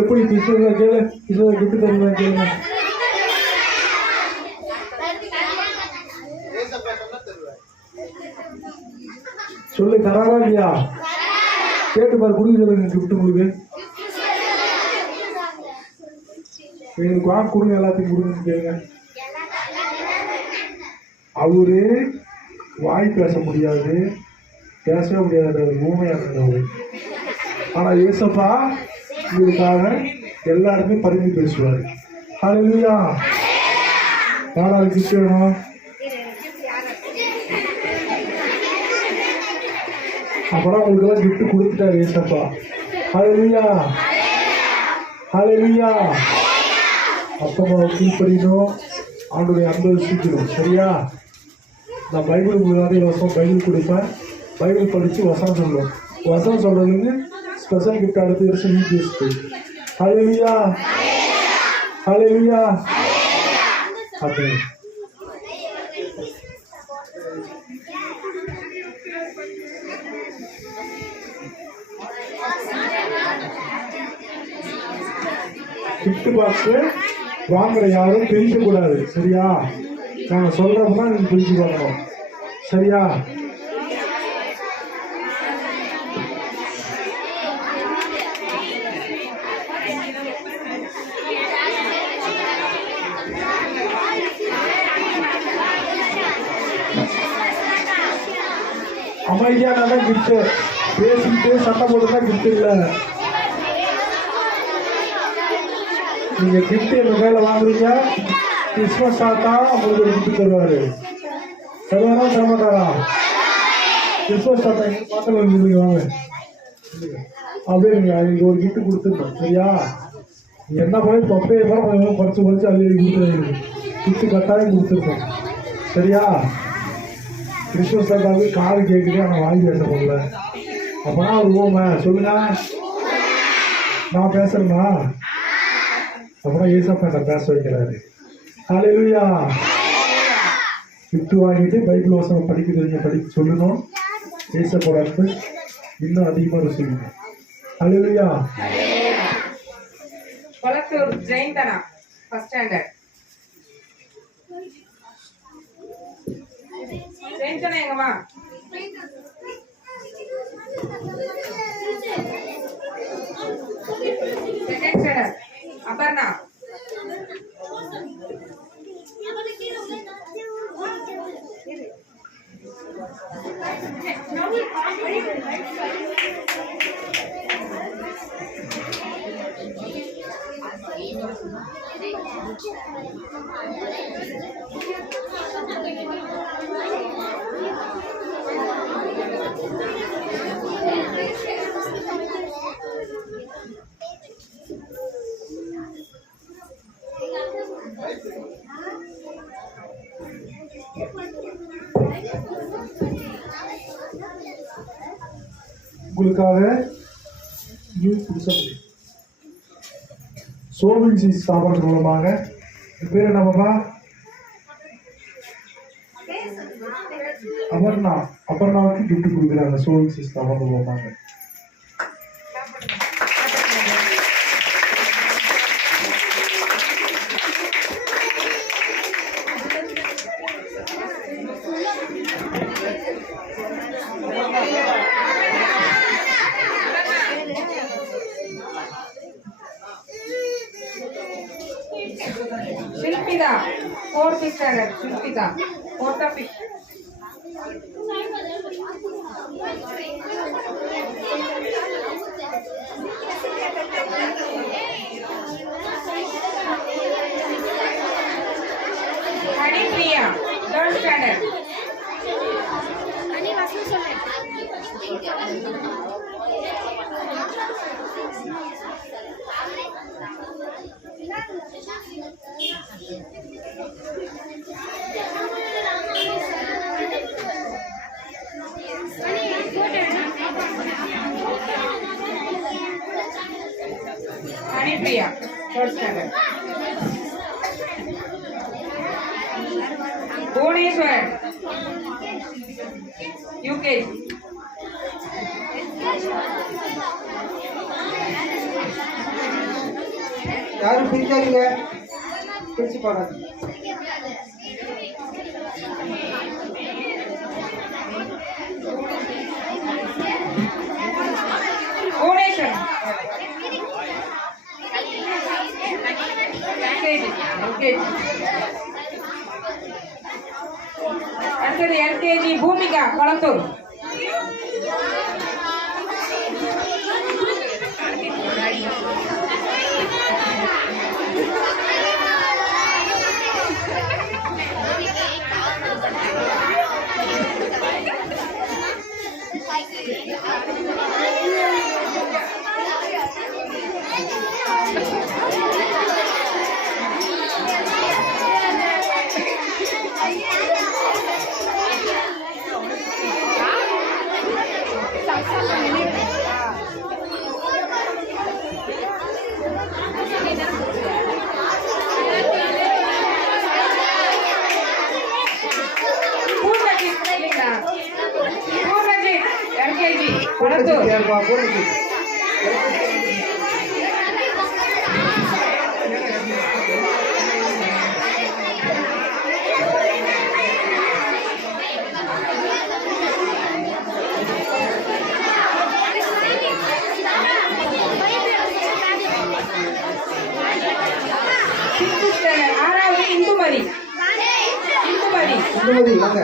எப்படி கிறிஸ்மஸ் கேளு, கிறிஸ்மஸ் கிஃப்ட் தருவா கேளுங்க. சொல்லு, தராரா இல்லையா? கேட்டு பாரு, கொடுக்க சொல்லுங்க கிஃப்ட் உங்களுக்கு. எங்களுக்கு வாங்க கொடுங்க, எல்லாத்தையும் கொடுங்க கேளுங்க. அவரு வாய் பேச முடியாது, பேசவே முடியாது, ஊமையானது. ஆனா ஏசப்பா இதுக்காக எல்லாருமே பரிந்து பேசுவார். ஹல்லேலூயா. யாராவது கிஃப்ட் வேணும்? அப்புறம் உங்களுக்கு எல்லாம் கிஃப்ட் கொடுத்துட்டாரு ஏசப்பா. ஹல்லேலூயா ஹல்லேலூயா. அப்பா கீழ்ப்படியணும், அவனுடைய அன்பை சீக்கிரம். சரியா? நான் பைபிள் முன்னாடி வருஷம் பைபிள் கொடுப்பேன், பைபிள் படித்து வசனம் சொல்லுவேன். வசனம் சொல்றதுக்கு ஸ்பெஷல் கிஃப்ட் அடுத்த வருஷம் வீட்டு. ஹல்லேலூயா ஹல்லேலூயா. அப்படி கிஃப்ட் பாக்ஸ் வாங்குற யாரும் பிரிக்க கூடாது. சரியா? நாங்க சொல்றோம்னா நீங்க பிரிச்சு வாங்கணும். சரியா? அமைதியான கிஃப்ட், பேசிக்கிட்டு சண்டை போட்டுதான் கிஃப்ட் இல்லை. நீங்க கிஃப்ட் எங்க கையில வாங்குறீங்க, கிறிஸ்மஸ் தாத்தா உங்களுக்கு ஒரு கிஃப்ட் தருவாரு. தருவாரா தரமாட்டாரா? கிறிஸ்மஸ் தாத்தா எங்க பக்கத்துல வந்து வாங்க. அப்படியே நீங்க அவங்களுக்கு ஒரு கிஃப்ட் கொடுத்துருந்தோம். சரியா? நீங்க என்ன பண்ணி தொப்பையை கூட கொஞ்சம் பறிச்சு அள்ளி கொடுத்துருவீங்க. கிஃப்ட் கட்டாயம் கொடுத்துருக்கோம். சரியா? கிறிஸ்மஸ் தாத்தாவுக்கு காது கேட்குது, ஆனால் வாங்கி பேச முடியல. அப்பனா ஒரு ஓமை சொல்லுங்க. நான் பேசுறேன்னா அப்புறம் ஏசப்பா என்ன பேச வைக்கிறாரு. ஹல்லேலூயா. கிஃப்ட் வாங்கிட்டு பைபிள் வசனம் படிக்க சொல்லணும். ஏசப்போட அன்பு இன்னும் அதிகமாக சொல்லணும். ஹல்லேலூயா. Kolathur Jayanthana first standard. ஜெயந்தனா எங்கம்மா? Second standard. அபர்ணா. உங்களுக்காக நியூ புதுசாக சோவின்சி ஸ்தாபனம் மூலமாக பேர் என்னப்பா? அபர்ணாவுக்கு கிஃப்ட் கொடுக்குறாங்க சோவின்சி ஸ்தாபனம் மூலமாக. Shilpitha fourth standard. Shilpitha fourth fifth. Hanipriya third standard. Hanipriya third standard. Bhuvaneswar UKG. யாரும் பிரிக்காதீங்க, பிரிச்சு பாடாது. புவனேஸ்வர் அடுத்தது எல்கேஜி பூமிகா கொளத்தூர். எல்கேஜி கொளத்தூர். ஆறாவது இந்துமதி. வாங்க.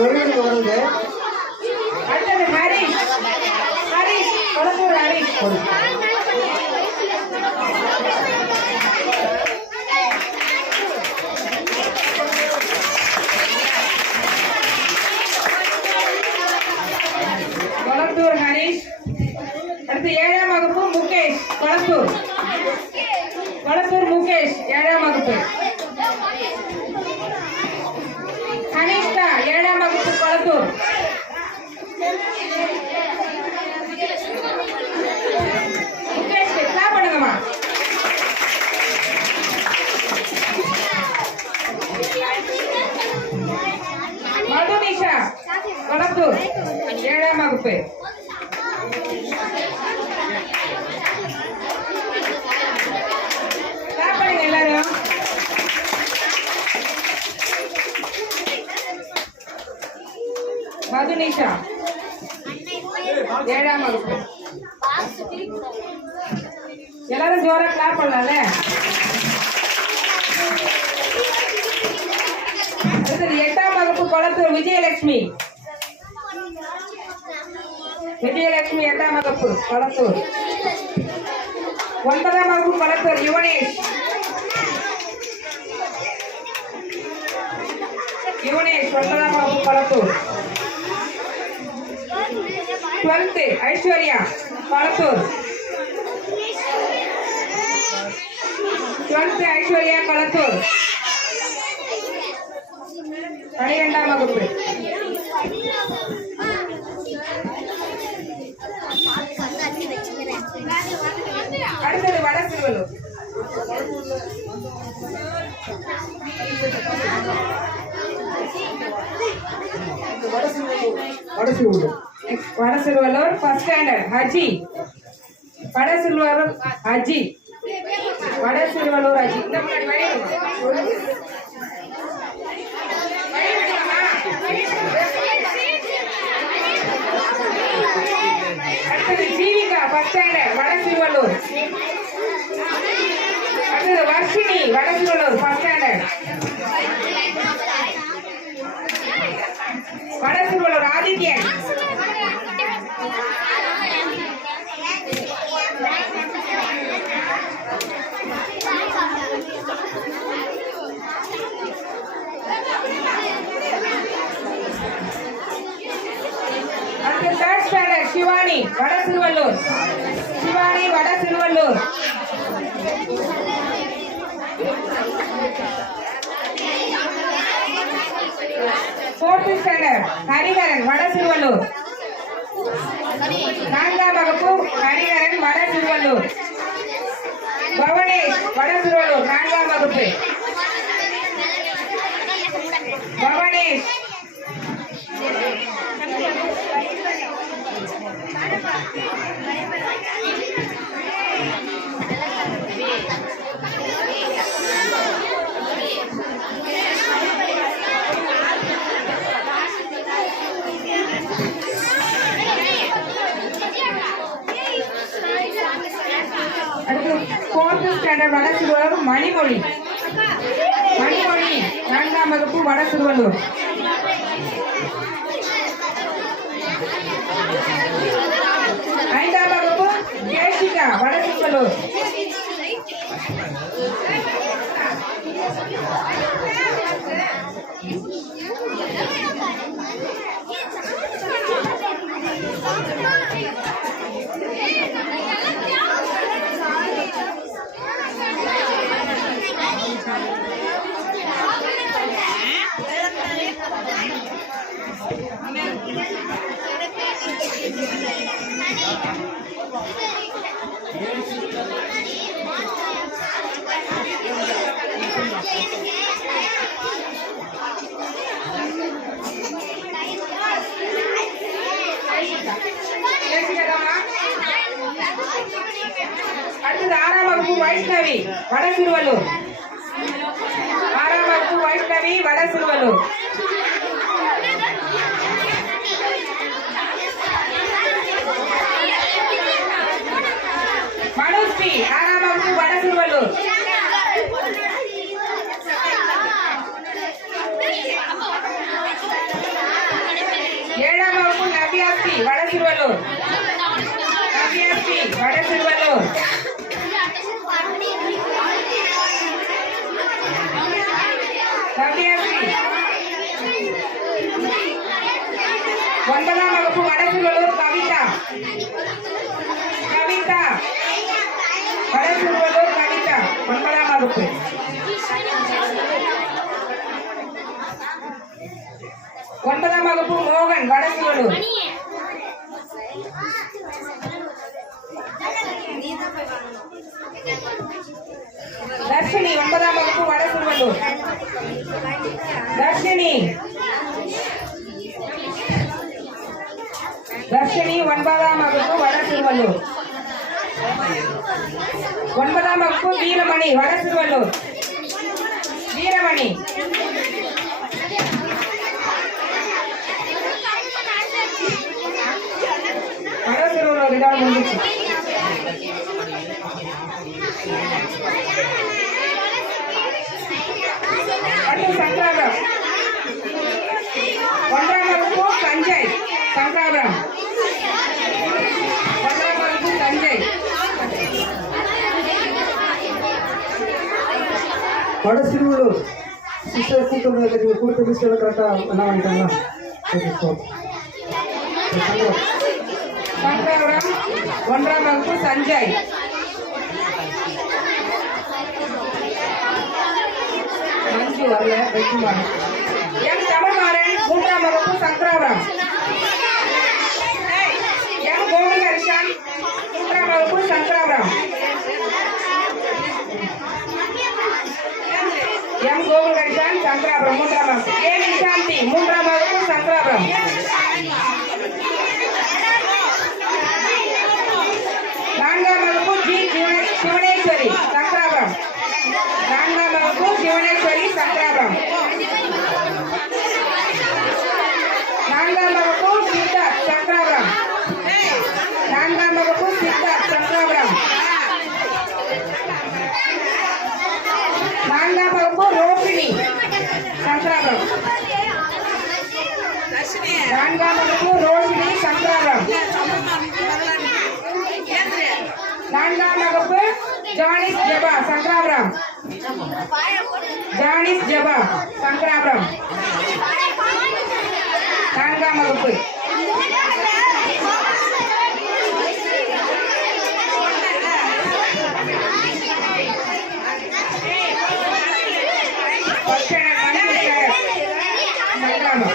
வருங்க. அடுத்தது ஹரிஷ். கொளத்தூர் ஹரிஷ். கொளத்தூர். கொளத்தூர் முகேஷ் 7ஆம் வகுப்பு. கனிஷ்கா 7ஆம் வகுப்பு கொளத்தூர். முகேஷ் கிளாப் பண்ணுங்கம்மா. மதுனிஷா கொளத்தூர் 7ஆம் வகுப்பு. கிளாப் பண்ணுங்க எல்லாரும். மதுனிஷா 7ஆம் வகுப்பு. எல்லாரும் ஜோரா கிளாப் பண்ணலாம்ல. அடுத்தது 8ஆம் வகுப்பு கொளத்தூர் விஜயலட்சுமி. விஜயலட்சுமி 8ஆம் வகுப்பு கொளத்தூர். 9ஆம் வகுப்பு கொளத்தூர் யுவனேஷ். யுவனேஷ் 9ஆம் வகுப்பு கொளத்தூர். 12th ஐஸ்வர்யா கொளத்தூர். 12th ஐஸ்வர்யா கொளத்தூர். 12ஆம் வகுப்பு. அடுத்தது வடசிறுவலூர். Vadasiruvalur first standard Haji. வடசிறுவலூர் ஹஜி. வடசிறுவலூர் ஹஜி. இந்த முன்னாடி அடுத்தது ஜீவிகா ஃபர்ஸ்ட் ஸ்டாண்டர்ட் வடசிறுவலூர். அடுத்தது வர்ஷினி வடசிறுவலூர் ஃபர்ஸ்ட் ஸ்டாண்டர்ட். வடசிறுவலூர் ஆதித்யன். அடுத்து third standard Shivani Vadasiruvalur. Shivani Vadasiruvalur. Fourth standard Hariharan Vadasiruvalur. 4ஆம் வகுப்பு ஹரிஹரன் வடசிறுவலூர். பவனேஷ் வடசிறுவலூர் 4ஆம் வகுப்பு. பவனேஷ். அடுத்து 4th ஸ்டாண்டர்ட் வடசிறுவலூர் மணிமொழி. மணிமொழி 4ஆம் வகுப்பு வடசிறுவலூர். 5ஆம் வகுப்பு கேஷிகா வடசிறுவலூர். அடுத்தது 6ஆம் வகுப்பு வைஷ்ணவி வடசிறுவலூர். 6ஆம் வகுப்பு வைஷ்ணவி வடசிறுவலூர். மனுஸ்ரீ 6ஆம் வகுப்பு வடசிறுவலூர். 7ஆம் வகுப்பு நவ்யாஸ்ரீ வடசிறுவலூர். நவ்யாஸ்ரீ வடசிறுவலூர். 9ஆம் வகுப்பு வடசிறுவலூர் கவிதா. கவிதா ஒன்பதாம் வகுப்பு மோகன் வடசூழலூர். தர்ஷினி ஒன்பதாம் வகுப்பு வடசூழலூர். தர்ஷினி ஒன்பதாம் வகுப்பு வடசூழலூர். ஒன்பதாம் வகுப்பு வீரமணி வடசூழலூர். வீரமணி வடசூழலூர் இதோட முடிஞ்சிச்சு. அடுத்து சங்கராபுரம். ஒன்றாம் வகுப்பு தஞ்சை சங்கராபுரம். ஒன்றாம் வகுப்பு தஞ்சை. வடசிறுவலூர் சிஸ்டர் கூட்டம் கொடுத்த மிஸ்டர் கரெக்டாக என்ன வாங்கிட்டாங்களா? சங்கராபுரம் ஒன்றாம் வகுப்பு தஞ்சை. மஞ்சு வரல, வெற்றிமாறன். எம் தமிழ்மாறன் மூன்றாம் வகுப்பு சங்கராபுரம். எம் கோகுலகிருஷ்ணன் மூன்றாம் வகுப்பு சங்கராபுரம். எம் கோகுலகிருஷ்ணன் சங்கராபுரம் மூன்றாம் வகுப்பு. ஏ நிஷாந்தி மூன்றாம் வகுப்பு சங்கராபுரம். நான்காம் வகுப்பு ஜி சிவனேஸ்வரி சங்கராபுரம். நான்காம் வகுப்பு சிவனேஸ்வரி சங்கராபுரம். நான்காம் வகுப்பு சித்தார்த் சங்கராபுரம். நான்காம் வகுப்பு சித்தார்த் சங்கராபுரம். நான்காம் வகுப்பு ரோஷினி சங்கராபுரம். நான்காம் வகுப்பு ரோஷினி சங்கராபுரம். நான்காம் வகுப்பு ஜானிஸ் ஜபா சங்கராபுரம். ஜானிஸ் ஜபா சங்கராபுரம். நான்காம் வகுப்பு. சங்கராபுரம்.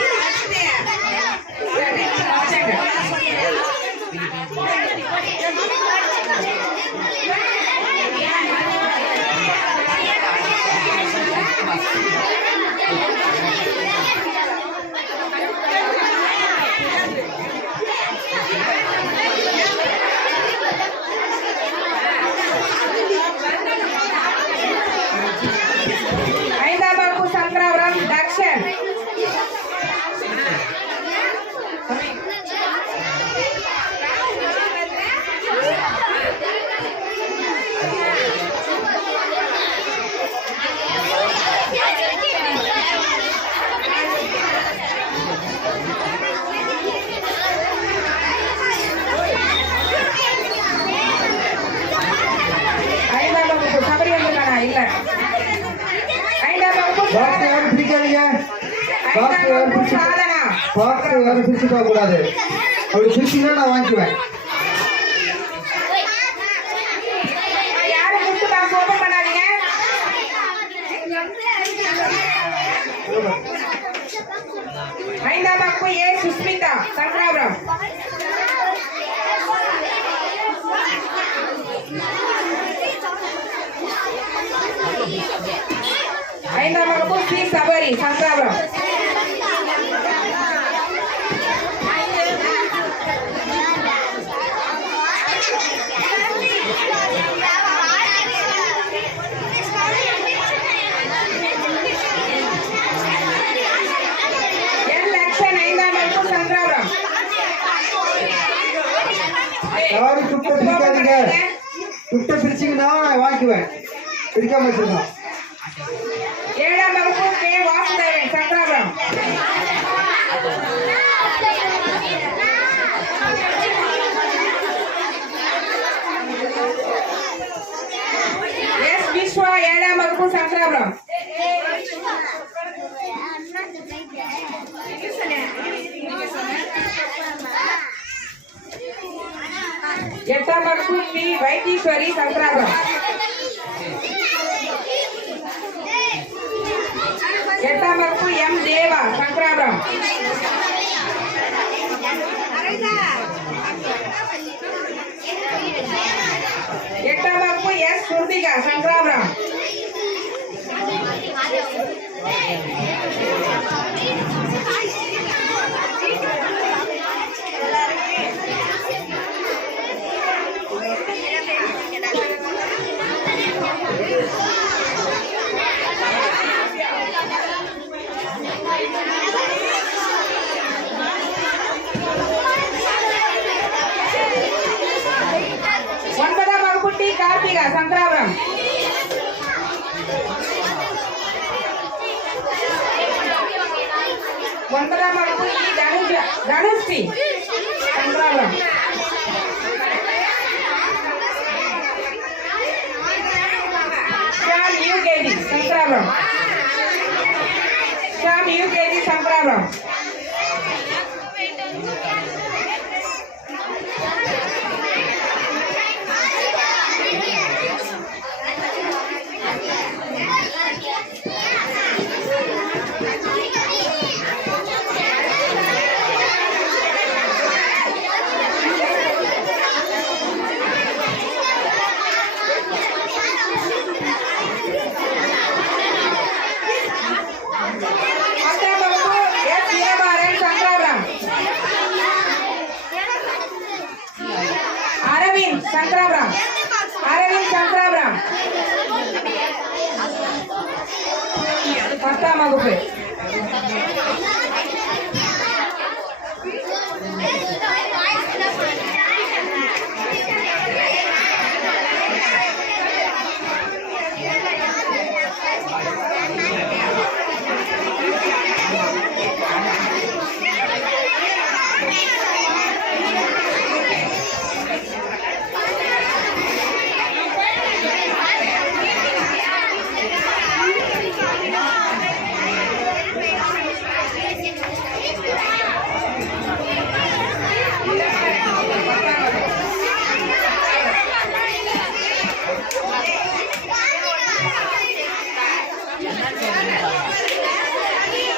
ஐந்தாம் வகுப்பு சங்கராபுரம் தக்ஷன். ஐந்தாம் வகுப்பு சபரி வந்துருக்கானா? இல்ல. ஐந்தாம் வகுப்பு பாக்ஸ் யாரும் பிரிக்காதீங்க. ஐந்தாம் வகுப்பு சாதனா. பாக்ஸ் யாரும் பிரிச்சுக்க கூடாது. அப்படி பிரிச்சுன்னா நான் வாங்கிக்குவேன். யாரும் புக்கு பாக்ஸ் ஓபன் பண்ணாதீங்க. ஐந்தாம் வகுப்பு ஏ சுஸ்மிதா சங்கராபுரம். ஐந்தாம் வகுப்பு சி சபரி சங்கராபுரம். என் லட்சன் ஐந்தாம் வகுப்பு சங்கராபுரம். யாரும் துட்டை பிரிக்காதீங்க. துட்டை பிரிச்சிங்கன்னா நான் வாங்கிக்குவேன். பிரிக்காம வச்சிருக்கோம். ஏழாம் வகுப்பு கே வாசுதேவன் சங்கராபுரம். எஸ் விஸ்வா ஏழாம் வகுப்பு சங்கராபுரம். எட்டாம் வகுப்பு பி வைத்தீஸ்வரி சங்கராபுரம். எட்டாம் வகுப்பு எம் தேவா சங்கராபுரம். எட்டாம் வகுப்பு எஸ் ஸ்ருதிகா சங்கராபுரம். ஒன்பதாம் வகுப்பு டி கார்த்திகா சங்கராபுரம். ஒன்பதாம் வகுப்பு இ தனுஸ்ரீ சங்கராபுரம். ஷாம் யூகேஜி சங்கராபுரம். ஷாம் யூகேஜி சங்கராபுரம். சங்கராபுரம். அரவிந்த் சங்கராபுரம். 10ஆம் வகுப்பு.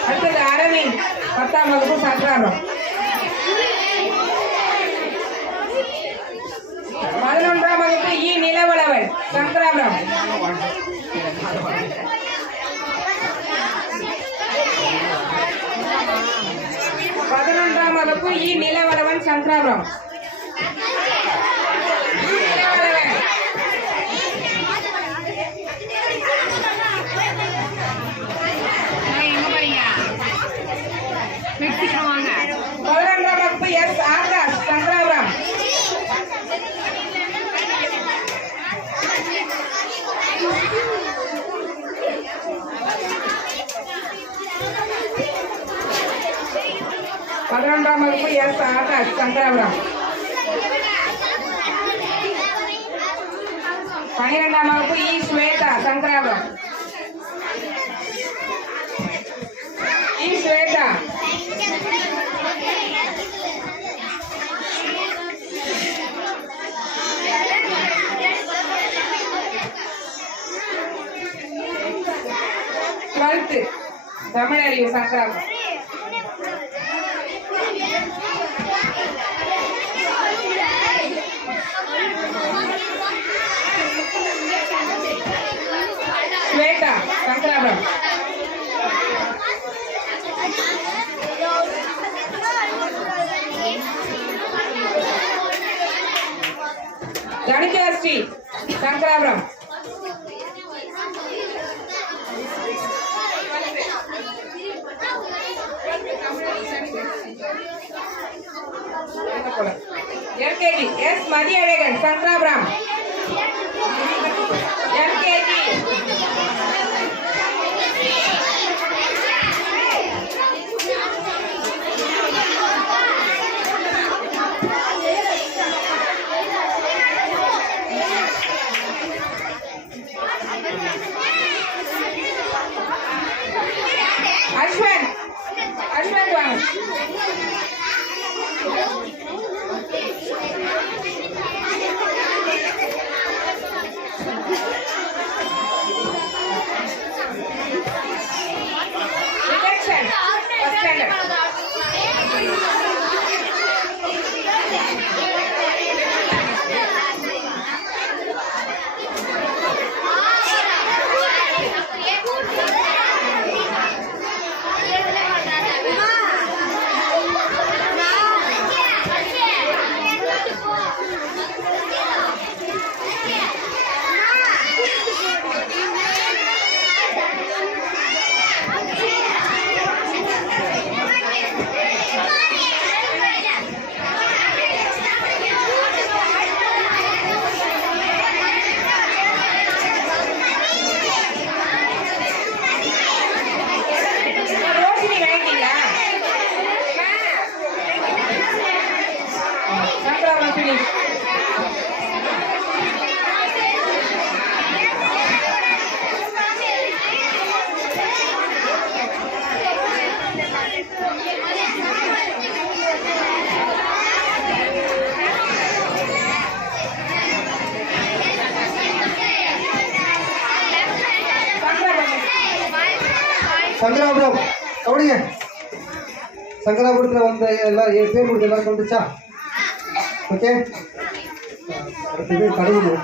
அடுத்தது அரவிந்த் 10ஆம் வகுப்பு சங்கராபுரம். 11ஆம் வகுப்பு இ நிலவளவன் சங்கராபுரம். 11ஆம் வகுப்பு இ நிலவளவன் சங்கராபுரம். சீக்கிரம் வாங்க. 11ஆம் வகுப்பு எஸ் ஆகாஷ் சங்கராபுரம். 11ஆம் வகுப்பு எஸ் ஆகாஷ் சங்கராபுரம். 12ஆம் வகுப்பு E Swetha Sankarapuram. E Swetha. 12th Tamilarivu Sankarapuram. Swetha Sankarapuram. Dhanujashree Sankarapuram. LKG S Mathiyazhagan Sankarapuram. LKG. Ashwanth வாங்க. ரோஷினி வாங்கிட்டீங்களா? சங்கராபுரம் finish. சங்கராபுரம் அப்படிங்க. சங்கராபுரத்தில் வந்த எல்லாம் பேர் கொடுத்த எல்லாரும் வந்துச்சா? ஓகே, அடுத்தது கடவுள்.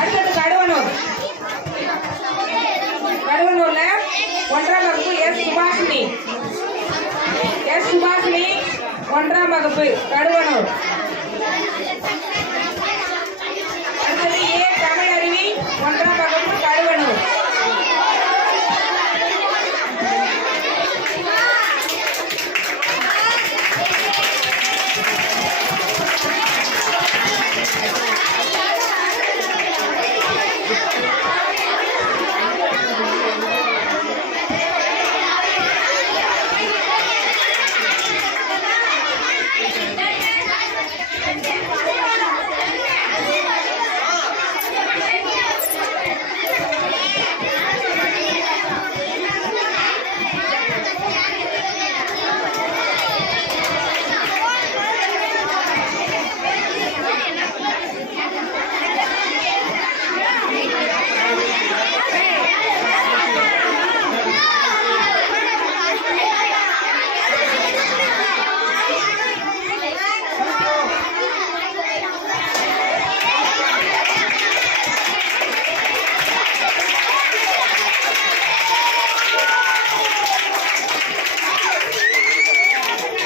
அடுத்தது கடுவனூர். கடுவனூர்ல 1ஆம் வகுப்பு எஸ் சுபாஷினி 1ஆம் வகுப்பு கடுவனூர். அடுத்தது ஏ தமிழருவி 1ஆம் வகுப்பு கடுவனூர்.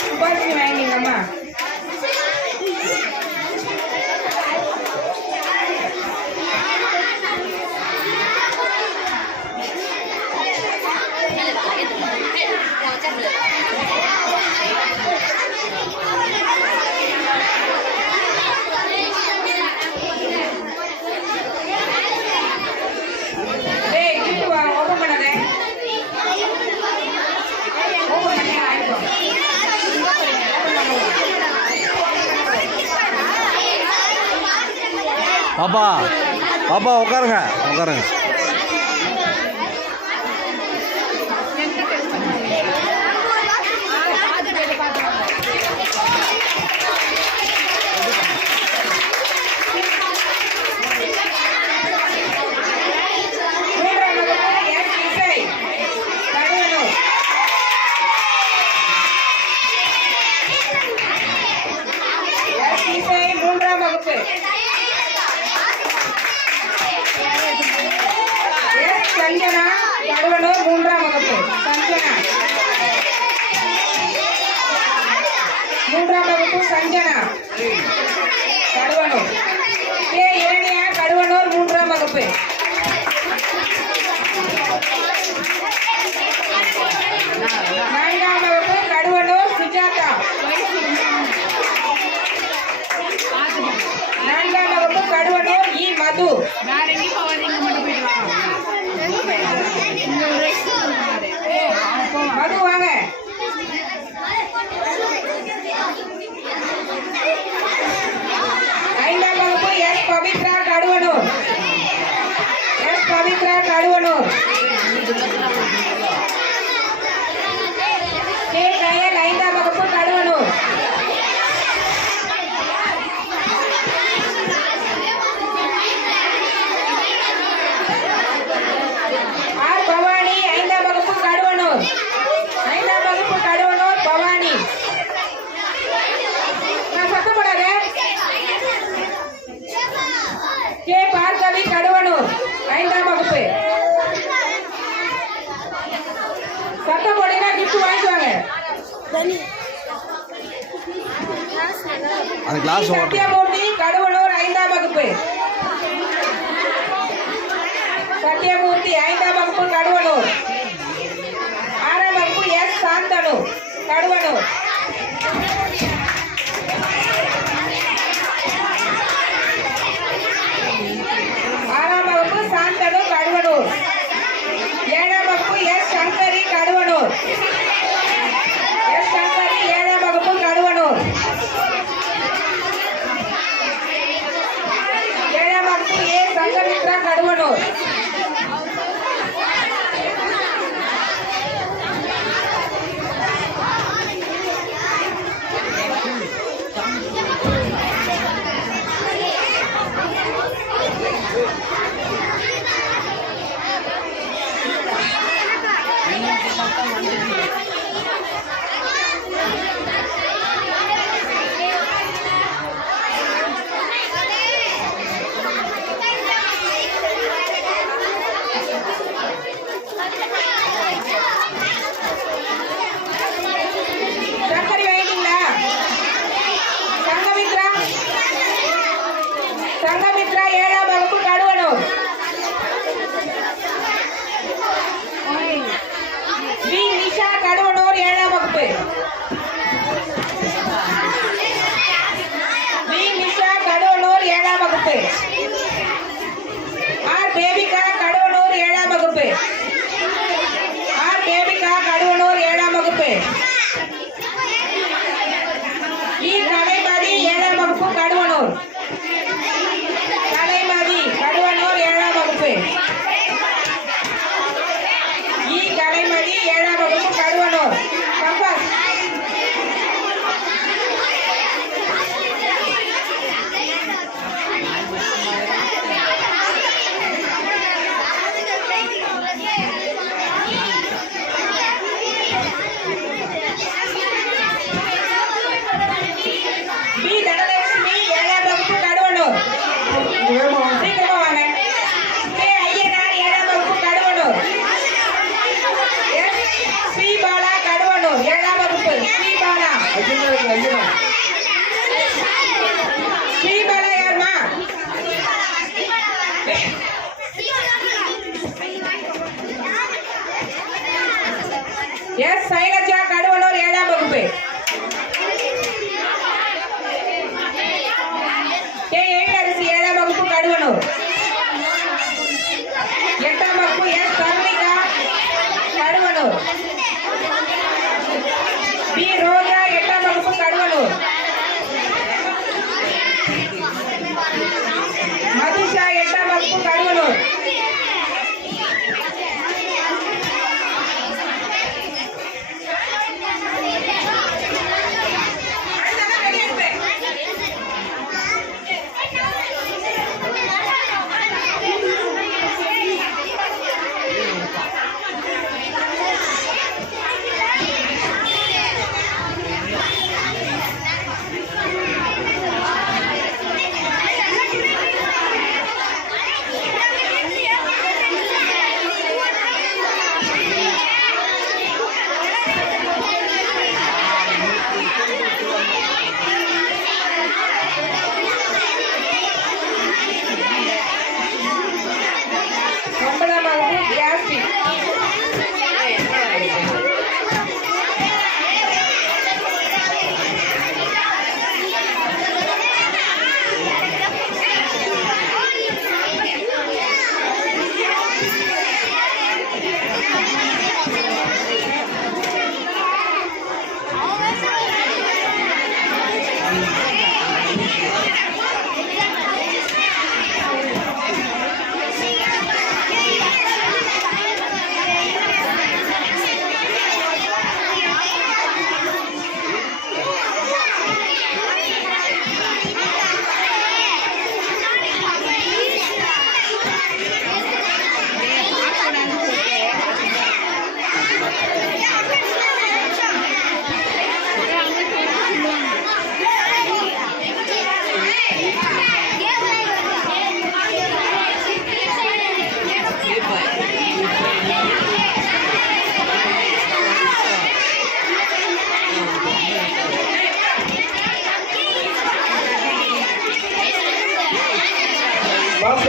சுபாஷினி வாங்கிட்டீங்களாம்மா? டேய் கிட்டு வா, ஓபன் பண்ணாதே. ஓபன் பண்ணி வாங்கிக்கோ. பாப்பா பாப்பா உட்காருங்க உட்காருங்க. மூன்றாம் வகுப்பு எஸ் சஞ்சனா கடுவனூர் 3ஆம் வகுப்பு. சஞ்சனா 3ஆம் வகுப்பு சஞ்சனா கடுவனூர். கே இரணியா கடுவனூர் 3ஆம் வகுப்பு. நான்காம் வகுப்பு கடுவனூர் சுஜாதா. 4ஆம் வகுப்பு கடுவனூர் இ மது. மது வாங்க. 5ஆம் வகுப்பு S Pavithra Kaduvanur. S Pavithra Kaduvanur. K Kayal 5ஆம் வகுப்பு கடுவனூர். ஆர் பவானி 5ஆம் வகுப்பு கடுவனூர். 5ஆம் வகுப்பு கடுவனூர் பவானி. நான் சத்தம் போடாத. கே பார்கவி கடுவனூர் 5ஆம் வகுப்பு. சத்தம் போட்டீங்கன்னா கிஃப்ட் வாங்கிக்குவாங்க. அந்த கிளாஸ் சத்யமூர்த்தி கடுவனூர் 5ஆம் வகுப்பு. சத்யமூர்த்தி 5ஆம் வகுப்பு கடுவனூர். 6ஆம் வகுப்பு எஸ் சாந்தனு கடுவனூர். 6ஆம் வகுப்பு சாந்தனு கடுவனூர். 7ஆம் வகுப்பு எஸ் சங்கரி கடுவனூர். எஸ் சங்கரி 7ஆம் வகுப்பு கடுவனூர். 7ஆம் வகுப்பு ஏ சங்கமித்ரா கடுவனூர். சங்கரி வாங்கிட்டீங்களா? சங்கமித்ரா சங்கமித்ரா 7ஆம் வகுப்பு கடுவனூர். வி நிஷா கடுவனூர் 7ஆம் வகுப்பு. வி நிஷா கடுவனூர் 7ஆம் வகுப்பு. ஆர் தேவிகா கடுவனூர் 7ஆம் வகுப்பு. ஆர் தேவிகா கடுவனூர் 7ஆம் வகுப்பு. இ கலைமதி 7ஆம் வகுப்பு கடுவனூர். கலைமதி கடுவனூர் 7ஆம் வகுப்பு. இ கலைமதி 7ஆம் வகுப்பு கடுவனூர். கம்பஸ் பி தனலட்சுமி 7ஆம் வகுப்பு கடுவனூர். சீக்கிரமா வாங்க. கே ஐயனார் 7ஆம் வகுப்பு கடுவனூர். எஸ் ஸ்ரீ பாலா கடுவனூர் 7ஆம் வகுப்பு. ஸ்ரீ பாலா ஸ்ரீ பாலா யாருமா? எஸ் சைலஜா கடுவனூர் 7ஆம் வகுப்பு. கே எழிலரசி 7ஆம் வகுப்பு கடுவனூர். 8ஆம் வகுப்பு எஸ் கருணிகா கடுவனூர். பி ரோஜா 8ஆம் வகுப்பு கடுவனூர். மதுஷா 8ஆம் வகுப்பு கடுவனூர்.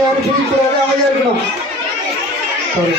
யாரும் சிரிக்கூடாது, அமைதியா இருக்கணும். சரி.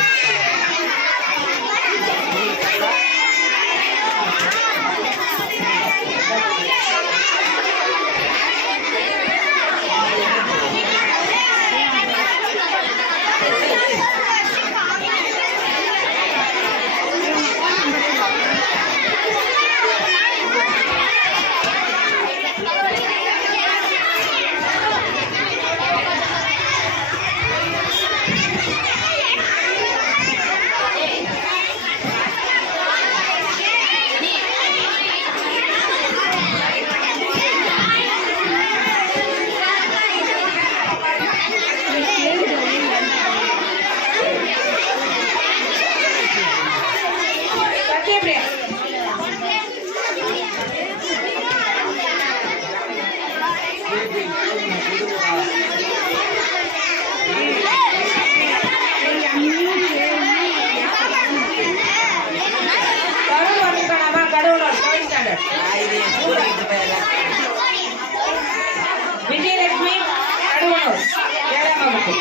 சத்யபிரியா கருண் வந்துட்டானாமா? கடவுளோட 7th ஸ்டாண்டர்ட். விஜயலட்சுமி கடவுளோர் 7ஆம் வகுப்பு.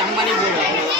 சம்பனி போடுவோம்.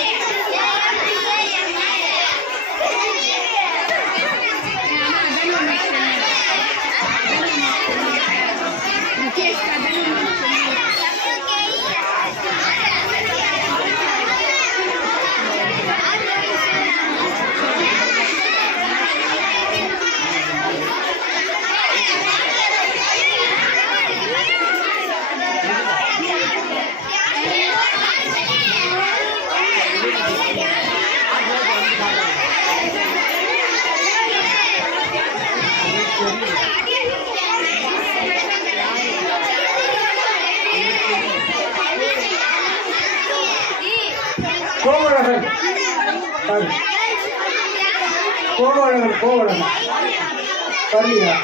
கோவழகன் கோவழகன் கோவழகன் வரலையா?